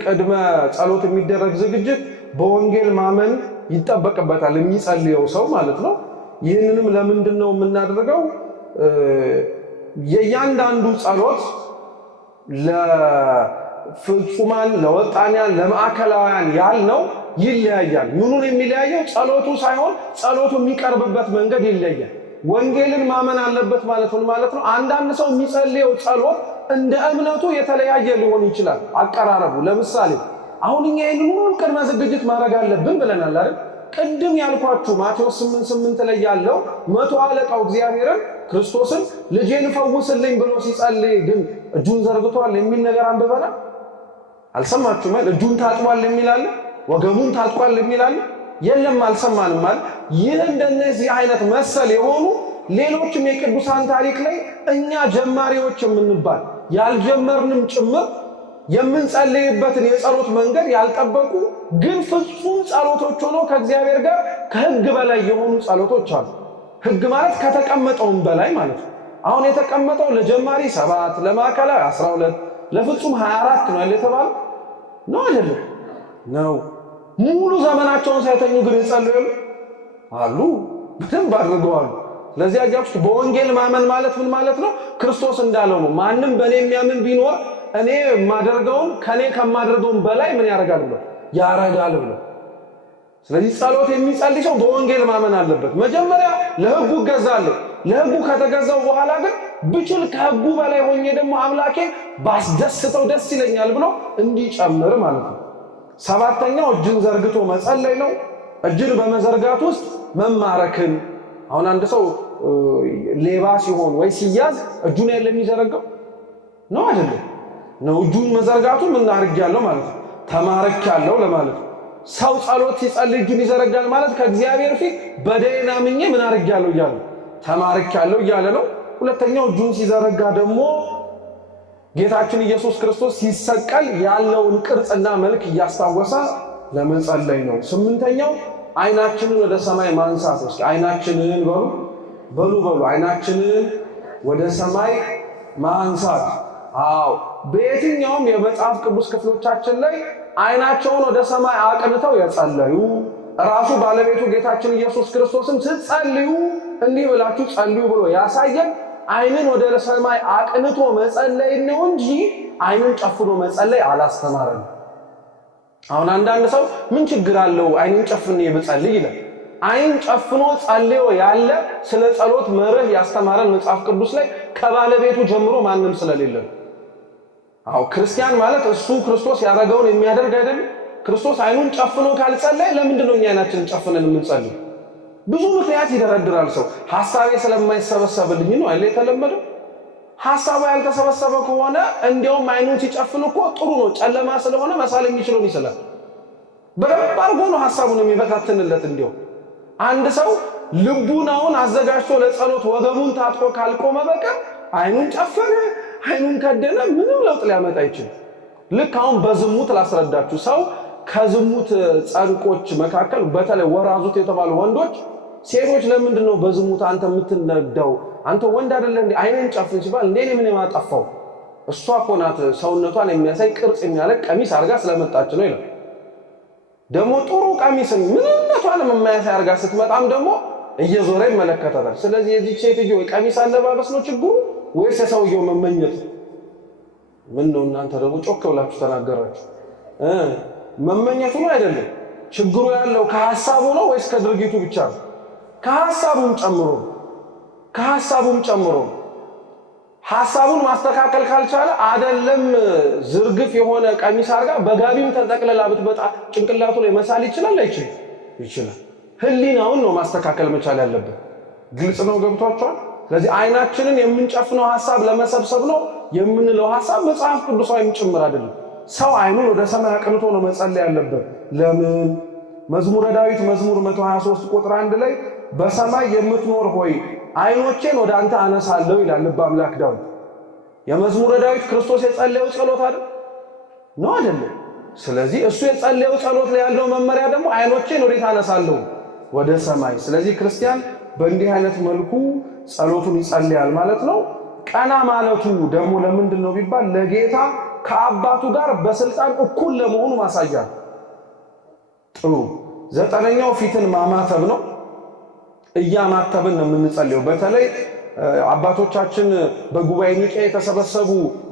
ቅድመ ጸሎት የሚደረግ ዝግጅት በወንጌል ማመን ይጠበቅበታል የሚጸልየው ሰው ማለት ነው። ይህንንም ለምንድን ነው የምናደርገው? የእያንዳንዱ ጸሎት ለፍጹማን፣ ለወጣንያን፣ ለማዕከላውያን ያልነው ይለያያል። ምኑን የሚለያየው? ጸሎቱ ሳይሆን ጸሎቱ የሚቀርብበት መንገድ ይለያል። ወንጌልን ማመን አለበት ማለት ነው። አንዳንድ ሰው የሚጸልየው ጸሎት እንደ እምነቱ የተለያየ ሊሆን ይችላል አቀራረቡ። ለምሳሌ አሁን እኛ ይህንን ሁሉ ቅድመ ዝግጅት ማድረግ አለብን ብለናል አይደል? ቅድም ያልኳችሁ ማቴዎስ 8:8 ላይ ያለው 100 አለቃው እግዚአብሔርን ክርስቶስን ልጄን ፈውስልኝ ብሎ ሲጸልይ ግን እጁን ዘርግቷል የሚል ነገር አንብበናል። አልሰማችሁም? እጁን ታጥቧል የሚል አለ፣ ወገቡን ታጥቋል የሚል አለ። የለም አልሰማንም ማለት። ይህ እንደነዚህ አይነት መሰል የሆኑ ሌሎችም የቅዱሳን ታሪክ ላይ እኛ ጀማሪዎች የምንባል ያልጀመርንም ጭምር የምንጸልይበትን የጸሎት መንገድ ያልጠበቁ ግን ፍጹም ጸሎቶች ሆነው ከእግዚአብሔር ጋር ከሕግ በላይ የሆኑ ጸሎቶች አሉ። ሕግ ማለት ከተቀመጠውም በላይ ማለት ነው። አሁን የተቀመጠው ለጀማሪ 7 ለማዕከላዊ 12 ለፍጹም 24 ነው የተባለው ነው አይደለም? ነው። ሙሉ ዘመናቸውን ሳይተኙ ግን ይጸልዩ አሉ። በደንብ አድርገዋል። ስለዚህ አጋብሽት በወንጌል ማመን ማለት ምን ማለት ነው? ክርስቶስ እንዳለው ነው። ማንም በእኔ የሚያምን ቢኖር እኔ ማደርገውን ከኔ ከማደርገውን በላይ ምን ያደርጋል ብሎ ያረጋል ብሎ። ስለዚህ ጸሎት የሚጸልይ ሰው በወንጌል ማመን አለበት። መጀመሪያ ለሕጉ እገዛለሁ፣ ለሕጉ ከተገዛው በኋላ ግን ብችል ከሕጉ በላይ ሆኜ ደግሞ አምላኬን ባስደስተው ደስ ይለኛል ብሎ እንዲጨምር ማለት ነው። ሰባተኛው እጅን ዘርግቶ መጸለይ ነው። እጅን በመዘርጋት ውስጥ መማረክን አሁን አንድ ሰው ሌባ ሲሆን ወይ ሲያዝ እጁን የሚዘረጋው ነው አይደለም? ነው። እጁን መዘርጋቱ ምን አድርጌያለሁ ማለት ነው፣ ተማርኬያለሁ ለማለት ነው። ሰው ጸሎት ሲጸልይ እጁን ይዘረጋል ማለት ከእግዚአብሔር ፊት በደህና ምኜ ምን አድርጌያለሁ እያለ ተማርኬያለሁ እያለ ነው። ሁለተኛው እጁን ሲዘረጋ ደግሞ ጌታችን ኢየሱስ ክርስቶስ ሲሰቀል ያለውን ቅርጽና መልክ እያስታወሰ ለመጸለይ ነው። ስምንተኛው አይናችንን ወደ ሰማይ ማንሳት ነው። አይናችንን በሉ አይናችንን ወደ ሰማይ ማንሳት። አዎ በየትኛውም የመጽሐፍ ቅዱስ ክፍሎቻችን ላይ አይናቸውን ወደ ሰማይ አቅንተው የጸለዩ ራሱ ባለቤቱ ጌታችን ኢየሱስ ክርስቶስም ስትጸልዩ እንዲህ ብላችሁ ጸልዩ ብሎ ያሳየን አይንን ወደ ሰማይ አቅንቶ መጸለይ ነው እንጂ አይንን ጨፍኖ መጸለይ አላስተማረም። አሁን አንዳንድ ሰው ምን ችግር አለው አይንን ጨፍኔ ብጸልይ ይላል። አይን ጨፍኖ ጸልዮ ያለ ስለ ጸሎት መርህ ያስተማረን መጽሐፍ ቅዱስ ላይ ከባለቤቱ ጀምሮ ማንም ስለሌለ። አዎ ክርስቲያን ማለት እሱ ክርስቶስ ያደረገውን የሚያደርግ አይደል? ክርስቶስ አይኑን ጨፍኖ ካልጸለየ ለምንድን ነው እኛ አይናችንን ጨፍነን የምንጸልይ? ብዙ ምክንያት ይደረድራል ሰው። ሐሳቤ ስለማይሰበሰብልኝ ነው አይደል የተለመደው። ሐሳቡ ያልተሰበሰበ ከሆነ እንዲያውም አይኑን ሲጨፍን እኮ ጥሩ ነው፣ ጨለማ ስለሆነ መሳል የሚችለውን ይስላል። በደንብ አድርጎ ነው ሐሳቡን የሚበታትንለት። እንዲያው አንድ ሰው ልቡናውን አዘጋጅቶ ለጸሎት ወገቡን ታጥቆ ካልቆመ በቀር አይኑን ጨፈነ አይኑን ከደነ ምንም ለውጥ ሊያመጣ አይችልም። ልክ አሁን በዝሙት ላስረዳችሁ። ሰው ከዝሙት ጸንቆች መካከል በተለይ ወራዙት የተባሉ ወንዶች ሴቶች ለምንድን ነው በዝሙት አንተ የምትነዳው? አንተ ወንድ አይደለ እንዴ? አይንን ጨፍን ሲባል እንዴ ምን የማጠፋው? እሷ እኮ ናት ሰውነቷን የሚያሳይ ቅርጽ የሚያለቅ ቀሚስ አርጋ ስለመጣች ነው ይላል። ደግሞ ጥሩ ቀሚስን ምንነቷንም የማያሳይ አርጋ ስትመጣም ደግሞ እየዞረ ይመለከታታል። ስለዚህ የዚህ ሴትዮ ቀሚስ አለባበስ ነው ችግሩ ወይስ የሰውየው መመኘት? ምን ነው እናንተ ደግሞ ጮክ ብላችሁ ተናገራችሁ። መመኘቱ ነው አይደለም ችግሩ ያለው ከሐሳቡ ነው ወይስ ከድርጊቱ ብቻ ነው? ከሐሳቡም ጨምሮ ሐሳቡን ማስተካከል ካልቻለ አይደለም ዝርግፍ የሆነ ቀሚስ አርጋ በጋቢም ተጠቅለላ ብትመጣ ጭንቅላቱ ላይ መሳል ይችላል አይችልም? ይችላል። ህሊናውን ነው ማስተካከል መቻል ያለበት። ግልጽ ነው? ገብቷችኋል? ስለዚህ አይናችንን የምንጨፍነው ሐሳብ ለመሰብሰብ ነው የምንለው ሐሳብ መጽሐፍ ቅዱሳዊም ጭምር አይደለም። ሰው አይኑን ወደ ሰማይ አቅንቶ ነው መጸለይ ያለበት። ለምን? መዝሙረ ዳዊት መዝሙር 123 ቁጥር 1 ላይ በሰማይ የምትኖር ሆይ አይኖቼን ወደ አንተ አነሳለሁ ይላል ልበ አምላክ ዳዊት። የመዝሙረ ዳዊት ክርስቶስ የጸለየው ጸሎት አይደል ነው አይደለም? ስለዚህ እሱ የጸለየው ጸሎት ላይ ያለው መመሪያ ደግሞ አይኖቼን ወዴት አነሳለሁ? ወደ ሰማይ። ስለዚህ ክርስቲያን በእንዲህ አይነት መልኩ ጸሎቱን ይጸልያል ማለት ነው። ቀና ማለቱ ደግሞ ለምንድን ነው ቢባል ለጌታ ከአባቱ ጋር በስልጣን እኩል ለመሆኑ ማሳያ። ጥሩ። ዘጠነኛው ፊትን ማማተብ ነው። እያማተብን ነው የምንጸልየው። በተለይ አባቶቻችን በጉባኤ ኒቄ የተሰበሰቡ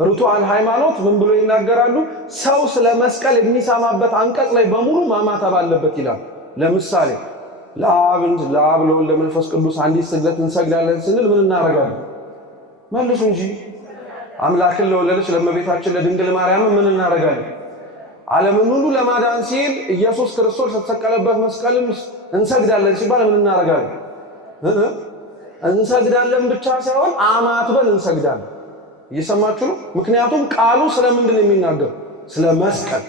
ርቱዓን ሃይማኖት ምን ብሎ ይናገራሉ? ሰው ስለ መስቀል የሚሰማበት አንቀጽ ላይ በሙሉ ማማተብ አለበት ይላል። ለምሳሌ ለአብ ለወልድ ለመንፈስ ቅዱስ አንዲት ስግደት እንሰግዳለን ስንል ምን እናደርጋለን? መልሱ እንጂ አምላክን ለወለደች ለእመቤታችን ለድንግል ማርያም ምን እናደርጋለን? ዓለምን ሁሉ ለማዳን ሲል ኢየሱስ ክርስቶስ የተሰቀለበት መስቀልም እንሰግዳለን ሲባል ምን እናደርጋለን? እንሰግዳለን ብቻ ሳይሆን አማትበን እንሰግዳለን። እየሰማችሁ ነው? ምክንያቱም ቃሉ ስለምንድን ነው የሚናገረው? ስለ መስቀል።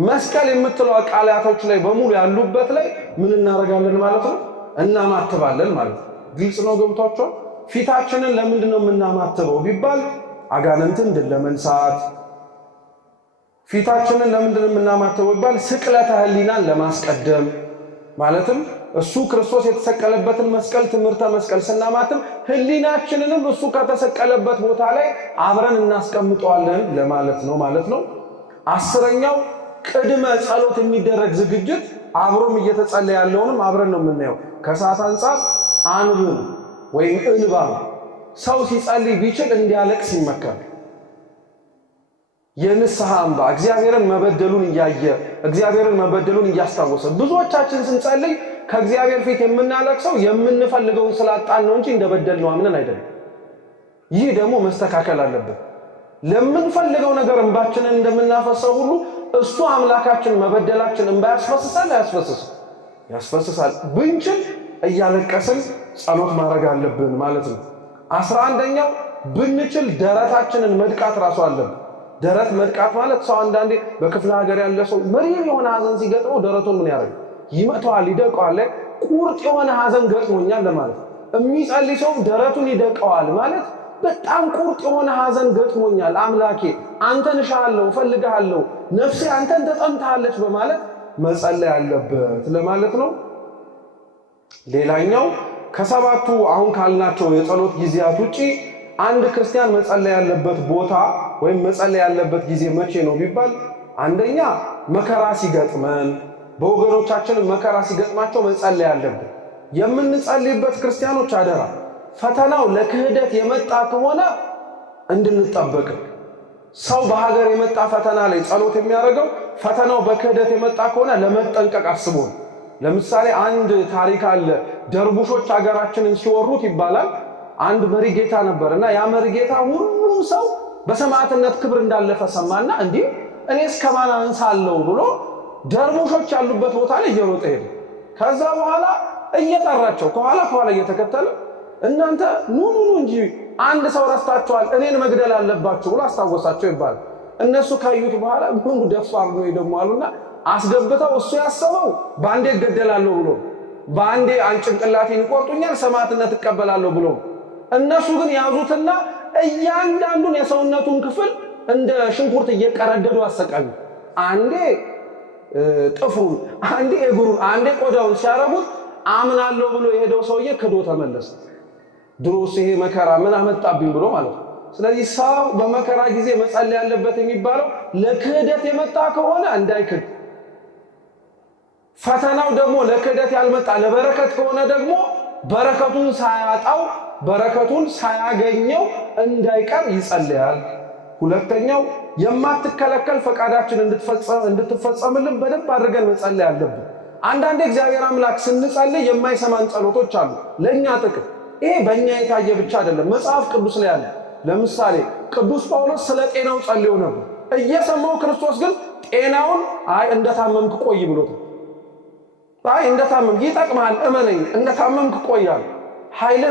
መስቀል የምትለው ቃላቶች ላይ በሙሉ ያሉበት ላይ ምን እናደርጋለን ማለት ነው? እናማትባለን ማለት ነው። ግልጽ ነው? ገብቷችኋል? ፊታችንን ለምንድን ነው የምናማትበው ቢባል አጋንንትን ድል ለመንሳት፣ ፊታችንን ለምንድን የምናማተበው ይባል ስቅለተ ህሊናን ለማስቀደም ማለትም እሱ ክርስቶስ የተሰቀለበትን መስቀል ትምህርተ መስቀል ስናማትም ህሊናችንንም እሱ ከተሰቀለበት ቦታ ላይ አብረን እናስቀምጠዋለን ለማለት ነው። አስረኛው ቅድመ ጸሎት የሚደረግ ዝግጅት አብሮም እየተጸለየ ያለውንም አብረን ነው የምናየው። ከሰዓት አንፃር አንብብ ወይም እንባ ሰው ሲጸልይ ቢችል እንዲያለቅስ ይመከራል። የንስሐ እንባ እግዚአብሔርን መበደሉን እያየ እግዚአብሔርን መበደሉን እያስታወሰ ብዙዎቻችን ስንጸልይ ከእግዚአብሔር ፊት የምናለቅሰው የምንፈልገውን ስላጣን ነው እንጂ እንደበደልነው አምነን አይደለም። ይህ ደግሞ መስተካከል አለበት። ለምንፈልገው ነገር እንባችንን እንደምናፈሰው ሁሉ እሱ አምላካችን መበደላችን እንባ ያስፈስሳል። ብንችል እያለቀስን ጸሎት ማድረግ አለብን ማለት ነው። 11ኛው ብንችል ደረታችንን መድቃት ራሱ አለብን። ደረት መድቃት ማለት ሰው አንዳንዴ በክፍለ ሀገር ያለ ሰው መሪር የሆነ ሐዘን ሲገጥመው ደረቱን ምን ያደርጋል? ይመታዋል፣ ይደቀዋል። ቁርጥ የሆነ ሐዘን ገጥሞኛል ለማለት የሚጸልይ ሰው ደረቱን ይደቀዋል ማለት በጣም ቁርጥ የሆነ ሐዘን ገጥሞኛል፣ አምላኬ አንተን እሻለሁ፣ እፈልግሃለሁ፣ ነፍሴ አንተን ተጠምታለች በማለት መጸለይ አለበት ለማለት ነው። ሌላኛው ከሰባቱ አሁን ካልናቸው የጸሎት ጊዜያት ውጪ አንድ ክርስቲያን መጸለይ ያለበት ቦታ ወይም መጸለይ ያለበት ጊዜ መቼ ነው ቢባል፣ አንደኛ መከራ ሲገጥመን በወገኖቻችን መከራ ሲገጥማቸው መጸለይ አለብን። የምንጸልይበት ክርስቲያኖች አደራ ፈተናው ለክህደት የመጣ ከሆነ እንድንጠበቅ። ሰው በሀገር የመጣ ፈተና ላይ ጸሎት የሚያደርገው ፈተናው በክህደት የመጣ ከሆነ ለመጠንቀቅ አስቦ። ለምሳሌ አንድ ታሪክ አለ። ደርቡሾች ሀገራችንን ሲወሩት ይባላል አንድ መሪ ጌታ ነበርና ያ መሪ ጌታ ሁሉም ሰው በሰማዕትነት ክብር እንዳለፈ ሰማና እንዲህ እኔስ ከማን አንሳለሁ ብሎ ደርቡሾች ያሉበት ቦታ ላይ እየሮጠ ሄደ። ከዛ በኋላ እየጠራቸው ከኋላ እየተከተለ እናንተ ኑ እንጂ አንድ ሰው ረስታችኋል፣ እኔን መግደል አለባችሁ ብሎ አስታወሳቸው ይባላል። እነሱ ካዩት በኋላ ምን ደፋር ነው ደግሞ አሉና አስገብተው እሱ ያሰበው ባንዴ እገደላለሁ ብሎ ባንዴ አንጭንቅላቴን ይቆርጡኛል ሰማዕትነት እቀበላለሁ ብሎ፣ እነሱ ግን ያዙትና እያንዳንዱን የሰውነቱን ክፍል እንደ ሽንኩርት እየቀረደዱ አሰቃዩ። አንዴ ጥፍሩን፣ አንዴ እግሩን፣ አንዴ ቆዳውን ሲያረጉት አምናለሁ ብሎ የሄደው ሰውዬ ክዶ ተመለሰ። ድሮስ ይሄ መከራ ምን አመጣብኝ ብሎ ማለት ነው። ስለዚህ ሰው በመከራ ጊዜ መጸለይ ያለበት የሚባለው ለክህደት የመጣ ከሆነ እንዳይክድ፣ ፈተናው ደግሞ ለክህደት ያልመጣ ለበረከት ከሆነ ደግሞ በረከቱን ሳያጣው በረከቱን ሳያገኘው እንዳይቀር ይጸልያል። ሁለተኛው የማትከለከል ፈቃዳችን እንድትፈጸምልን በደንብ አድርገን መጸለይ አለብን። አንዳንዴ እግዚአብሔር አምላክ ስንጸልይ የማይሰማን ጸሎቶች አሉ ለኛ ጥቅም። ይሄ በእኛ የታየ ብቻ አይደለም፣ መጽሐፍ ቅዱስ ላይ አለ። ለምሳሌ ቅዱስ ጳውሎስ ስለ ጤናው ጸልዮ ነበር። እየሰማው ክርስቶስ ግን ጤናውን እንደታመምክ ቆይ ብሎታል። እንደታመምክ ይጠቅማል፣ እመነኝ፣ እንደታመምክ ቆያል። ኃይል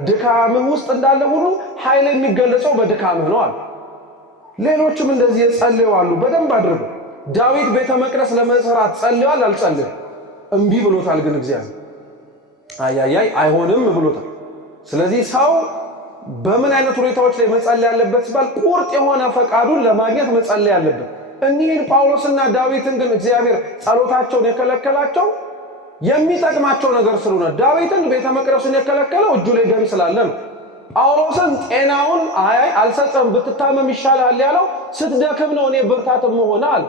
በድካምህ ውስጥ እንዳለ ሁሉ ኃይል የሚገለጸው በድካምህ ነው አለ። ሌሎችም እንደዚህ ጸልየዋሉ በደንብ አድርገው። ዳዊት ቤተ መቅደስ ለመስራት ጸልዮአል አልጸለየም? እምቢ ብሎታል። ግን እግዚአብሔር አይሆንም ብሎታል። ስለዚህ ሰው በምን አይነት ሁኔታዎች ላይ መጸለይ ያለበት ሲባል ቁርጥ የሆነ ፈቃዱን ለማግኘት መጸለይ ያለበት። እኒህን ጳውሎስና ዳዊትን ግን እግዚአብሔር ጸሎታቸውን የከለከላቸው የሚጠቅማቸው ነገር ስለሆነ፣ ዳዊትን ቤተ መቅደሱን የከለከለው እጁ ላይ ደም ስላለ ነው። ጳውሎስን ጤናውን አልሰጠም ብትታመም ይሻላል ያለው ስትደክም ነው እኔ ብርታትም ሆነ አለ።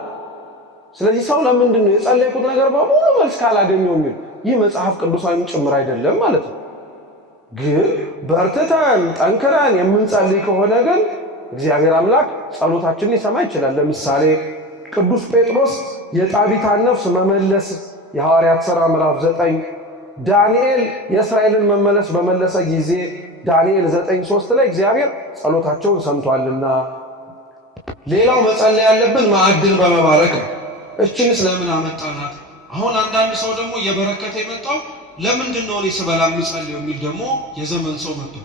ስለዚህ ሰው ለምንድን ነው የጸለይኩት ነገር በሙሉ መልስ ካላገኘው የሚል ይህ መጽሐፍ ቅዱሳዊም ጭምር አይደለም ማለት ነው። ግን በርትተን ጠንክረን የምንጸልይ ከሆነ ግን እግዚአብሔር አምላክ ጸሎታችንን ሊሰማ ይችላል። ለምሳሌ ቅዱስ ጴጥሮስ የጣቢታን ነፍስ መመለስ የሐዋርያት ሥራ ምዕራፍ 9፣ ዳንኤል የእስራኤልን መመለስ በመለሰ ጊዜ ዳንኤል 9:3 ላይ እግዚአብሔር ጸሎታቸውን ሰምቷልና። ሌላው መጸለይ ያለብን ማዕድን በመባረክ ነው። እችንስ ለምን አመጣናት? አሁን አንዳንድ ሰው ደግሞ የበረከተ የመጣው ለምንድን ነው እኔ ስበላ የምጸልየው የሚል ደግሞ የዘመን ሰው መጥቶ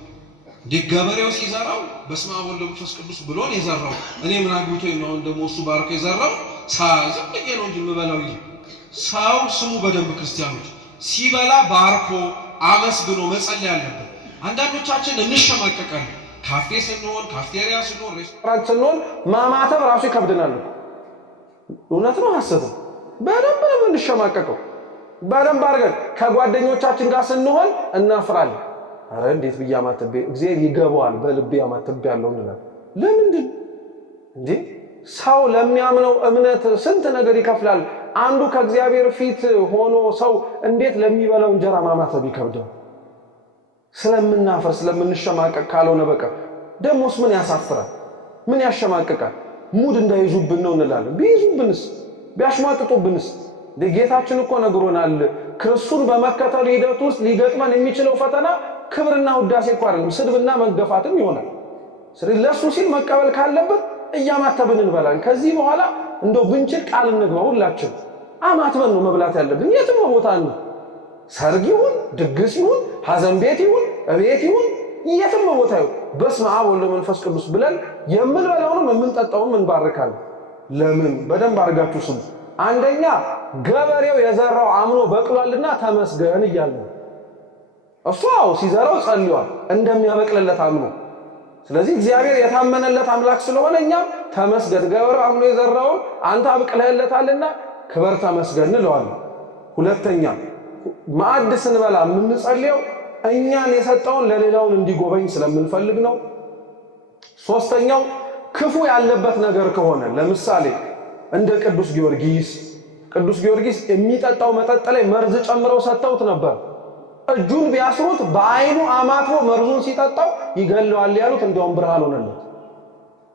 ገበሬው ሲዘራው በስመ አብ ወወልድ ወመንፈስ ቅዱስ ብሎን የዘራው እኔ ምን አግብቶኝ ነው አሁን ደግሞ እሱ ባርኮ የዘራው ዝም ብዬ ነው እንጂ የምበላው ይል ሰው ስሙ። በደንብ ክርስቲያኖች ሲበላ ባርኮ አመስግኖ መጸለይ አለበት። አንዳንዶቻችን እንሸማቀቃለን። ካፌ ስንሆን ካፍቴሪያ ስንሆን ሬስቶራንት ስንሆን ማማተብ ራሱ ይከብደናል። እውነት ነው ሐሰት ነው? በደንብ ነው የምንሸማቀቀው። በደንብ አድርገን ከጓደኞቻችን ጋር ስንሆን እናፍራለን። አረ እንዴት ብዬ አማተቤ እግዚአብሔር ይገባዋል በልቤ አማተቤ ያለው እንላለን። ለምንድን እንዴ ሰው ለሚያምነው እምነት ስንት ነገር ይከፍላል። አንዱ ከእግዚአብሔር ፊት ሆኖ ሰው እንዴት ለሚበላው እንጀራ ማማተብ ይከብዳል? ስለምናፈር ስለምንሸማቀቅ ካልሆነ በቀር ደሞስ ምን ያሳፍራል? ምን ያሸማቀቃል? ሙድ እንዳይዙብን ነው እንላለን። ቢይዙብንስ ቢያሽማጥጡብንስ? ጌታችን እኮ ነግሮናል። ክርስቶስን በመከተል ሂደት ውስጥ ሊገጥመን የሚችለው ፈተና ክብርና ውዳሴ እኮ አይደለም፣ ስድብና መገፋትም ይሆናል። ስለዚህ ለሱ ሲል መቀበል ካለበት እያማተብን እንበላለን። ከዚህ በኋላ እንደው ብንችል ቃል እንግባ ሁላችን አማትበን ነው መብላት ያለብን። የትም ቦታ ነው፣ ሰርግ ይሁን ድግስ ይሁን ሐዘን ቤት ይሁን እቤት ይሁን የትም ቦታ ይሁን በስመ አብ ወወልድ ወመንፈስ ቅዱስ ብለን የምንበላውንም የምንጠጣውንም እንባርካለን። ለምን? በደንብ አድርጋችሁ ስሙ። አንደኛ ገበሬው የዘራው አምኖ በቅሏልና ተመስገን እያለ እሷው ሲዘራው ጸልዩዋል እንደሚያበቅልለት አምኖ። ስለዚህ እግዚአብሔር የታመነለት አምላክ ስለሆነ እኛም ተመስገን፣ ገበሬው አምኖ የዘራውን አንተ አብቅለህለታልና ክብር ተመስገን እንለዋለን። ሁለተኛ ማዕድ ስንበላ የምንጸልየው እኛን የሰጠውን ለሌላውን እንዲጎበኝ ስለምንፈልግ ነው። ሶስተኛው ክፉ ያለበት ነገር ከሆነ ለምሳሌ እንደ ቅዱስ ጊዮርጊስ የሚጠጣው መጠጥ ላይ መርዝ ጨምረው ሰጥተውት ነበር። እጁን ቢያስሩት በአይኑ አማትቦ መርዙን ሲጠጣው ይገለዋል ያሉት እንዲያውም ብርሃን ሆነለት።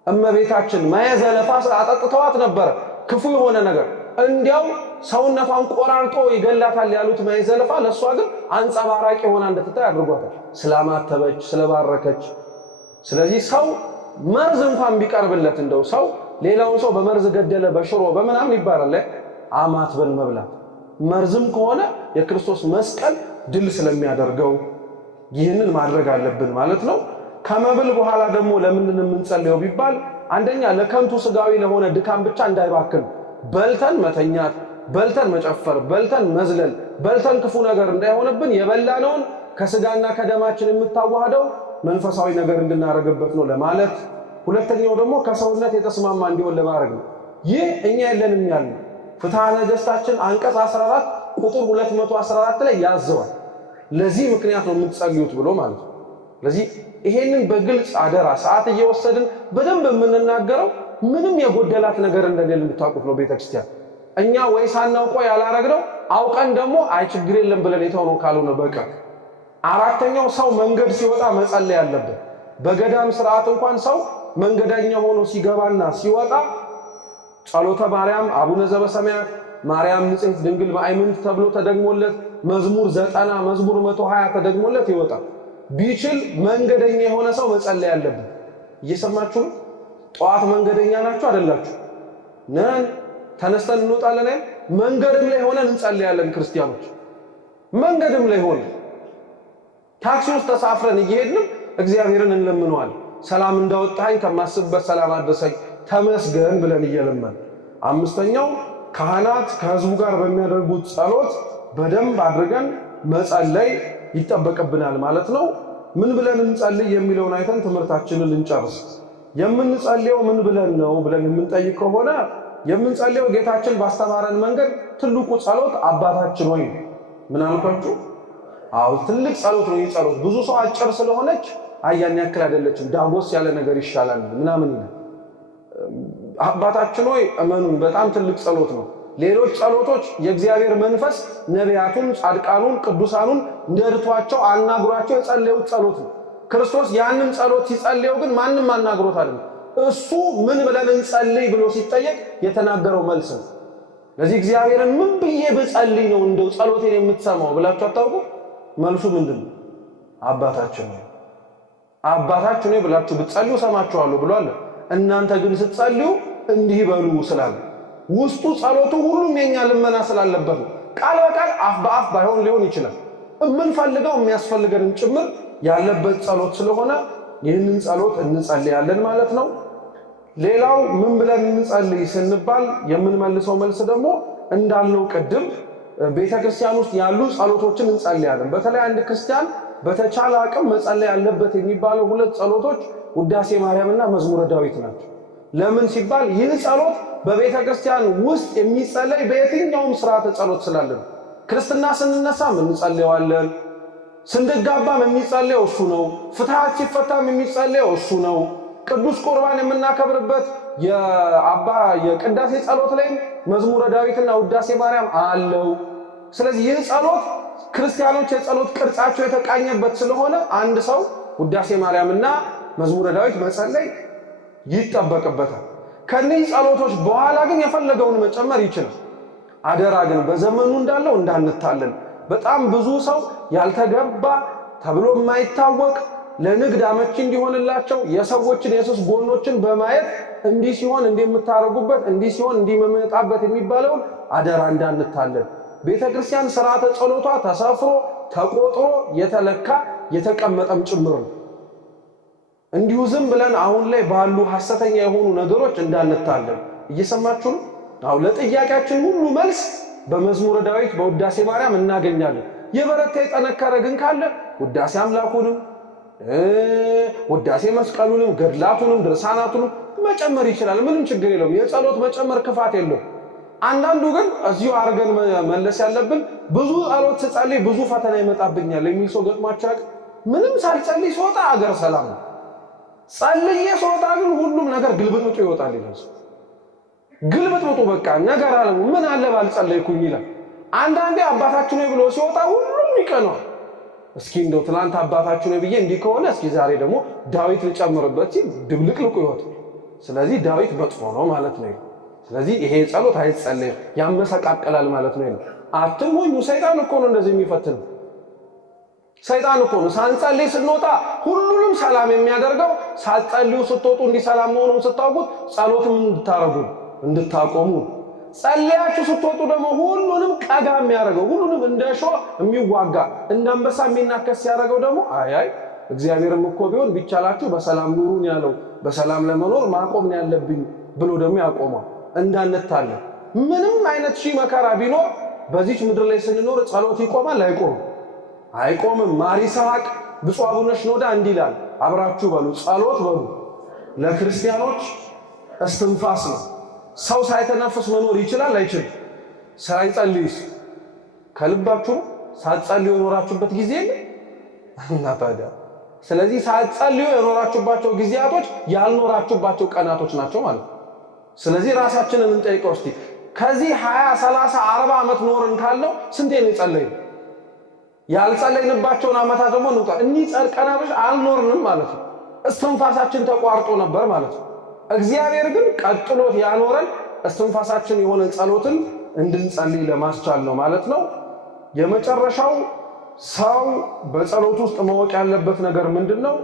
እመቤታችን ማየዘለፋስ አጠጥተዋት ነበር ክፉ የሆነ ነገር እንዲያው ሰውነቷን ቆራርጦ ይገላታል ያሉት ማየዘለፋ ለሷ ግን አንጸባራቂ ሆና እንድትታይ አድርጓታል፣ ስላማተበች ስለባረከች። ስለዚህ ሰው መርዝ እንኳን ቢቀርብለት እንደው ሰው ሌላውን ሰው በመርዝ ገደለ በሽሮ በመናምን ይባላል። አማትበን መብላት መርዝም ከሆነ የክርስቶስ መስቀል ድል ስለሚያደርገው ይህንን ማድረግ አለብን ማለት ነው። ከመብል በኋላ ደግሞ ለምንድን የምንጸልየው ቢባል አንደኛ ለከንቱ ስጋዊ ለሆነ ድካም ብቻ እንዳይባክን፣ በልተን መተኛት፣ በልተን መጨፈር፣ በልተን መዝለል፣ በልተን ክፉ ነገር እንዳይሆንብን የበላነውን ከስጋና ከደማችን የምታዋህደው መንፈሳዊ ነገር እንድናረግበት ነው ለማለት። ሁለተኛው ደግሞ ከሰውነት የተስማማ እንዲሆን ለማድረግ ነው። ይህ እኛ የለንም ያልነው ፍትሐ ነገሥታችን አንቀጽ 14 ቁጥር 214 ላይ ያዘዋል። ለዚህ ምክንያት ነው የምትጸልዩት ብሎ ማለት ነው። ስለዚህ ይሄንን በግልጽ አደራ ሰዓት እየወሰድን በደንብ የምንናገረው ምንም የጎደላት ነገር እንደሌለ እንድታውቁት ነው ቤተክርስቲያን። እኛ ወይ ሳናውቀው ያላረግነው አውቀን ደግሞ አይ ችግር የለም ብለን የተውነው ካልሆነ በቀር። አራተኛው ሰው መንገድ ሲወጣ መጸለይ አለበት። በገዳም ስርዓት እንኳን ሰው መንገደኛ ሆኖ ሲገባና ሲወጣ ጸሎተ ማርያም አቡነ ዘበሰማያት ማርያም ንጽሕት ድንግል ማእምንት ተብሎ ተደግሞለት መዝሙር 90 መዝሙር 120 ተደግሞለት ይወጣል። ቢችል መንገደኛ የሆነ ሰው መጸለይ አለበት። እየሰማችሁ ነው? ጠዋት መንገደኛ ናችሁ አይደላችሁ? ነን ተነስተን እንወጣለን። መንገድም ላይ ሆነን እንጸልያለን። ክርስቲያኖች መንገድም ላይ ሆነን ታክሲ ውስጥ ተሳፍረን እየሄድን እግዚአብሔርን እንለምነዋለን። ሰላም እንዳወጣኝ ከማስብበት ሰላም አድርሰኝ ተመስገን ብለን እየለመን። አምስተኛው ካህናት ከህዝቡ ጋር በሚያደርጉት ጸሎት በደንብ አድርገን መጸለይ ይጠበቅብናል ማለት ነው። ምን ብለን እንጸልይ የሚለውን አይተን ትምህርታችንን እንጨርስ። የምንጸልየው ምን ብለን ነው ብለን የምንጠይቅ ከሆነ የምንጸልየው ጌታችን ባስተማረን መንገድ ትልቁ ጸሎት አባታችን ሆይ። ምን አልኳችሁ? አዎ ትልቅ ጸሎት ነው። ይህ ጸሎት ብዙ ሰው አጭር ስለሆነች አያን ያክል አይደለችም፣ ዳጎስ ያለ ነገር ይሻላል ምናምን ይላል። አባታችን ሆይ እመኑን በጣም ትልቅ ጸሎት ነው። ሌሎች ጸሎቶች የእግዚአብሔር መንፈስ ነቢያቱን፣ ጻድቃኑን፣ ቅዱሳኑን ነድቷቸው አናግሯቸው የጸለዩት ጸሎት ነው። ክርስቶስ ያንን ጸሎት ሲጸልየው ግን ማንም አናግሮት አይደለም። እሱ ምን ብለን እንጸልይ ብሎ ሲጠየቅ የተናገረው መልስ ነው። ለዚህ እግዚአብሔርን ምን ብዬ ብጸልይ ነው እንደው ጸሎቴን የምትሰማው ብላችሁ አታውቁ? መልሱ ምንድነው? አባታችን ሆይ አባታችን ሆይ ብላችሁ ብትጸልዩ ሰማችኋለሁ ብሏል። እናንተ ግን ስትጸልዩ እንዲህ በሉ ስላለ ውስጡ ጸሎቱ ሁሉም የኛ ልመና ስላለበት ነው። ቃል በቃል አፍ በአፍ ባይሆን ሊሆን ይችላል። የምንፈልገው የሚያስፈልገንን ጭምር ያለበት ጸሎት ስለሆነ ይህንን ጸሎት እንጸልያለን ማለት ነው። ሌላው ምን ብለን እንጸልይ ስንባል የምንመልሰው መልስ ደግሞ እንዳልነው ቅድም ቤተክርስቲያን ውስጥ ያሉ ጸሎቶችን እንጸልያለን። በተለይ አንድ ክርስቲያን በተቻለ አቅም መጸለይ ያለበት የሚባለው ሁለት ጸሎቶች ውዳሴ ማርያምና መዝሙረ ዳዊት ናቸው። ለምን ሲባል ይህ ጸሎት በቤተ ክርስቲያን ውስጥ የሚጸለይ በየትኛውም ሥርዓተ ጸሎት ስላለ ነው። ክርስትና ስንነሳም እንጸልየዋለን፣ ስንጋባም የሚጸልየው እሱ ነው፣ ፍትሐት ሲፈታም የሚጸልየው እሱ ነው። ቅዱስ ቁርባን የምናከብርበት የቅዳሴ ጸሎት ላይ መዝሙረ ዳዊትና ውዳሴ ማርያም አለው። ስለዚህ ይህ ጸሎት ክርስቲያኖች የጸሎት ቅርጻቸው የተቃኘበት ስለሆነ አንድ ሰው ውዳሴ ማርያምና መዝሙረ ዳዊት መጸለይ ይጠበቅበታል። ከነዚህ ጸሎቶች በኋላ ግን የፈለገውን መጨመር ይችላል። አደራ ግን በዘመኑ እንዳለው እንዳንታለን። በጣም ብዙ ሰው ያልተገባ ተብሎ የማይታወቅ ለንግድ አመቺ እንዲሆንላቸው የሰዎችን የሱስ ጎኖችን በማየት እንዲህ ሲሆን እንደምታረጉበት እንዲህ ሲሆን እንዲመመጣበት የሚባለውን አደራ እንዳንታለን። ቤተክርስቲያን ሥርዓተ ጸሎቷ ተሰፍሮ ተቆጥሮ የተለካ የተቀመጠም ጭምር ነው። እንዲሁ ዝም ብለን አሁን ላይ ባሉ ሐሰተኛ የሆኑ ነገሮች እንዳንታለን። እየሰማችሁ ነው? አው ለጥያቄያችን ሁሉ መልስ በመዝሙረ ዳዊት በውዳሴ ማርያም እናገኛለን። የበረታ የጠነከረ ግን ካለ ውዳሴ አምላኩንም ውዳሴ መስቀሉንም ገድላቱንም ድርሳናቱንም መጨመር ይችላል። ምንም ችግር የለውም። የጸሎት መጨመር ክፋት የለውም። አንዳንዱ ግን እዚሁ አርገን መለስ ያለብን ብዙ ጸሎት ስጸልይ ብዙ ፈተና ይመጣብኛል የሚል ሰው ገጥሟቸው ያውቃል? ምንም ሳልጸልይ ስወጣ አገር ሰላም ነው፣ ጸልዬ ስወጣ ግን ሁሉም ነገር ግልብጥብጡ ይወጣል ይላል። ግልብጥብጡ በቃ ነገር አለ ምን አለ ባልጸለይኩኝ ይላል። አንዳንዴ አባታችን ነው ብሎ ሲወጣ ሁሉም ይቀናል። እስኪ እንደው ትናንት አባታችን ነው ብዬ እንዲህ ከሆነ እስኪ ዛሬ ደግሞ ዳዊት ልጨምርበት ሲል ድብልቅልቁ ይወጣል። ስለዚህ ዳዊት መጥፎ ነው ማለት ነው። ስለዚህ ይሄ ጸሎት አይጸለይም ያመሰቃቀላል ማለት ነው። አትሞኙ። ሰይጣን እኮ ነው እንደዚህ የሚፈትን። ሰይጣን እኮ ነው ሳንጸልይ ስንወጣ ሁሉንም ሰላም የሚያደርገው። ሳትጸልዩ ስትወጡ እንዲህ ሰላም መሆኑን ስታውቁት ጸሎትም እንድታቆሙ፣ ጸልያችሁ ስትወጡ ደግሞ ሁሉንም ቀጋ የሚያደርገው ሁሉንም እንደሾ የሚዋጋ እንደ አንበሳ የሚናከስ ያደርገው ደግሞ አይ እግዚአብሔርም እኮ ቢሆን ቢቻላችሁ በሰላም ኑሩን ያለው በሰላም ለመኖር ማቆም ነው ያለብኝ ብሎ ደግሞ ያቆማል። እንዳንታለን። ምንም አይነት ሺህ መከራ ቢኖር በዚች ምድር ላይ ስንኖር ጸሎት ይቆማል? አይቆምም። ማር ይስሐቅ ብፁዕ አቡነ ሽኖዳ እንዲህ ይላል፣ አብራችሁ በሉ ጸሎት በሉ ለክርስቲያኖች እስትንፋስ ነው። ሰው ሳይተነፍስ መኖር ይችላል አይችልም? ሳይጸልይስ ከልባችሁ ሳትጸልዩ የኖራችሁበት ጊዜ እና ታዲያ ስለዚህ ሳትጸልዩ የኖራችሁባቸው ጊዜያቶች ያልኖራችሁባቸው ቀናቶች ናቸው ማለት ነው። ስለዚህ ራሳችንን እንጠይቀው እስቲ ከዚህ 20 30 40 ዓመት ኖርን ካለው ስንቴ ነው የጸለይነው? ያልጸለይንባቸውን ዓመታት ደግሞ እንውጣ። እኚህ ቀናቶች አልኖርንም ማለት ነው። እስትንፋሳችን ተቋርጦ ነበር ማለት ነው። እግዚአብሔር ግን ቀጥሎት ያኖረን እስትንፋሳችን የሆነ ጸሎትን እንድንጸልይ ለማስቻል ነው ማለት ነው። የመጨረሻው ሰው በጸሎት ውስጥ ማወቅ ያለበት ነገር ምንድነው?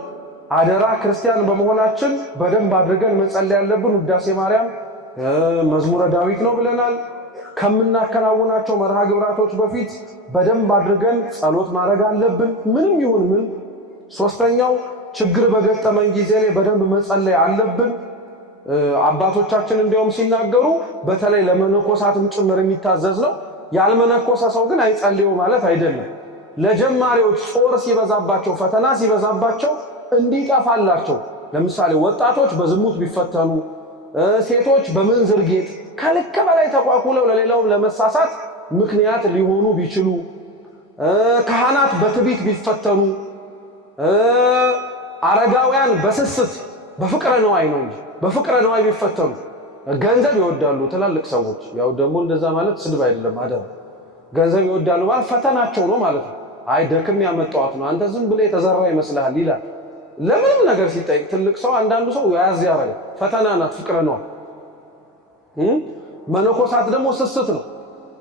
አደራ ክርስቲያን በመሆናችን በደንብ አድርገን መጸለይ ያለብን ውዳሴ ማርያም መዝሙረ ዳዊት ነው ብለናል። ከምናከናውናቸው መርሃ ግብራቶች በፊት በደንብ አድርገን ጸሎት ማድረግ አለብን፣ ምንም ይሁን ምን። ሶስተኛው ችግር በገጠመን ጊዜ ላይ በደንብ መጸለይ አለብን። አባቶቻችን እንዲያውም ሲናገሩ በተለይ ለመነኮሳትም ጭምር የሚታዘዝ ነው። ያልመነኮሰ ሰው ግን አይጸልዩ ማለት አይደለም። ለጀማሪዎች ጾር ሲበዛባቸው ፈተና ሲበዛባቸው እንዲጠፋላቸው፣ ለምሳሌ ወጣቶች በዝሙት ቢፈተኑ፣ ሴቶች በምንዝር ጌጥ ከልክ በላይ ተቋቁለው ለሌላውም ለመሳሳት ምክንያት ሊሆኑ ቢችሉ፣ ካህናት በትዕቢት ቢፈተኑ፣ አረጋውያን በስስት በፍቅረ ነዋይ ነው እንጂ በፍቅረ ነዋይ ቢፈተኑ፣ ገንዘብ ይወዳሉ ትላልቅ ሰዎች። ያው ደግሞ እንደዛ ማለት ስድብ አይደለም አደረ። ገንዘብ ይወዳሉ ማለት ፈተናቸው ነው ማለት ነው። አይ ደክም ያመጣዋት ነው አንተ ዝም ብለህ የተዘራ ይመስልሃል ይላል። ለምንም ነገር ሲጠይቅ ትልቅ ሰው አንዳንዱ ሰው ያዝ ያረጋል። ፈተና ናት ፍቅረ ነዋይ። መነኮሳት ደግሞ ስስት ነው።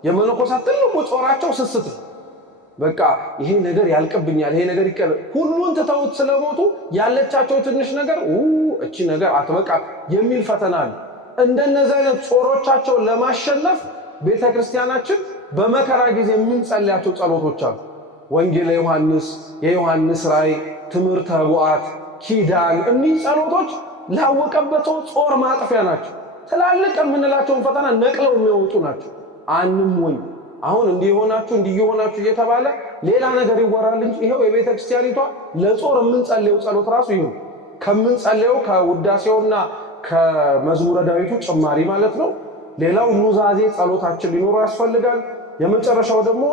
የመነኮሳት ትልቁ ጾራቸው ስስት ነው። በቃ ይሄ ነገር ያልቅብኛል፣ ይሄ ነገር ይቀር ሁሉን ተተውት ስለሞቱ ያለቻቸው ትንሽ ነገር እቺ ነገር አትበቃ የሚል ፈተና ነው። እንደነዚህ አይነት ጾሮቻቸውን ለማሸነፍ ቤተክርስቲያናችን በመከራ ጊዜ የምንጸልያቸው ጸሎቶች አሉ። ወንጌለ ዮሐንስ፣ የዮሐንስ ራእይ፣ ትምህርተ ኅቡዓት፣ ኪዳን። እኒህ ጸሎቶች ላወቀበት ጾር ማጥፊያ ናቸው። ትላልቅ የምንላቸውን ፈተና ነቅለው የሚያወጡ ናቸው። አንሞኝ። አሁን እንዲሆናችሁ እየተባለ ሌላ ነገር ይወራል እንጂ ይሄው የቤተ ክርስቲያኒቷ ለጾር የምንጸልየው ጸሎት ራሱ ይሁን ከምንጸልየው ከውዳሴውና ከመዝሙረ ዳዊቱ ጭማሪ ማለት ነው። ሌላው ኑዛዜ ጸሎታችን ሊኖር ያስፈልጋል። የመጨረሻው ደግሞ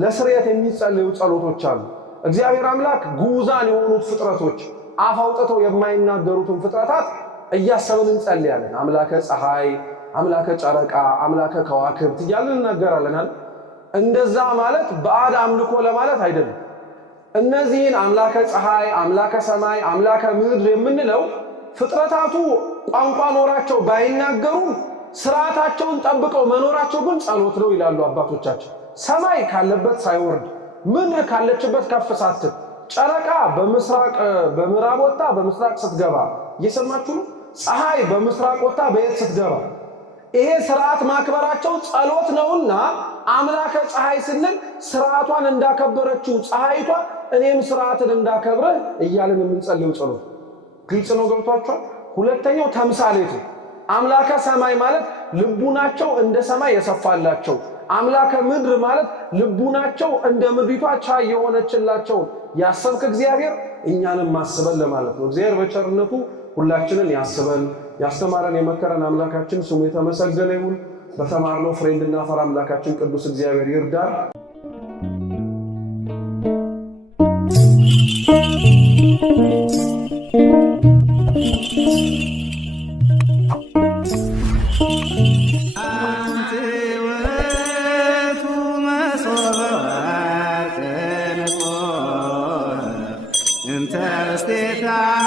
ለስርየት የሚጸልዩ ጸሎቶች አሉ። እግዚአብሔር አምላክ ጉዛን የሆኑት ፍጥረቶች አፍ አውጥተው የማይናገሩትን ፍጥረታት እያሰብን እንጸልያለን። አምላከ ፀሐይ፣ አምላከ ጨረቃ፣ አምላከ ከዋክብት እያልን እናገራለን። እንደዛ ማለት ባዕድ አምልኮ ለማለት አይደለም። እነዚህን አምላከ ፀሐይ፣ አምላከ ሰማይ፣ አምላከ ምድር የምንለው ፍጥረታቱ ቋንቋ ኖራቸው ባይናገሩም ስርዓታቸውን ጠብቀው መኖራቸው ግን ጸሎት ነው ይላሉ አባቶቻችን። ሰማይ ካለበት ሳይወርድ ምድር ካለችበት ከፍ ሳትል ጨረቃ በምዕራብ ወጣ በምስራቅ ስትገባ እየሰማችሁ ነው። ፀሐይ በምስራቅ ወጣ በየት ስትገባ ይሄ ስርዓት ማክበራቸው ጸሎት ነውና አምላከ ፀሐይ ስንል ስርዓቷን እንዳከበረችው ፀሐይቷ እኔም ስርዓትን እንዳከብረህ እያልን የምንጸልየው ጸሎት ግልጽ ነው። ገብቷችኋል? ሁለተኛው ተምሳሌት ነው። አምላከ ሰማይ ማለት ልቡናቸው እንደ ሰማይ የሰፋላቸው፣ አምላከ ምድር ማለት ልቡናቸው እንደ ምድሪቷ ቻይ የሆነችላቸው ያሰብክ እግዚአብሔር እኛንም ማስበን ለማለት ነው። እግዚአብሔር በቸርነቱ ሁላችንን ያስበን። ያስተማረን የመከረን አምላካችን ስሙ የተመሰገነ ይሁን። በተማርነው ፍሬ እንድናፈራ አምላካችን ቅዱስ እግዚአብሔር ይርዳን። Interstita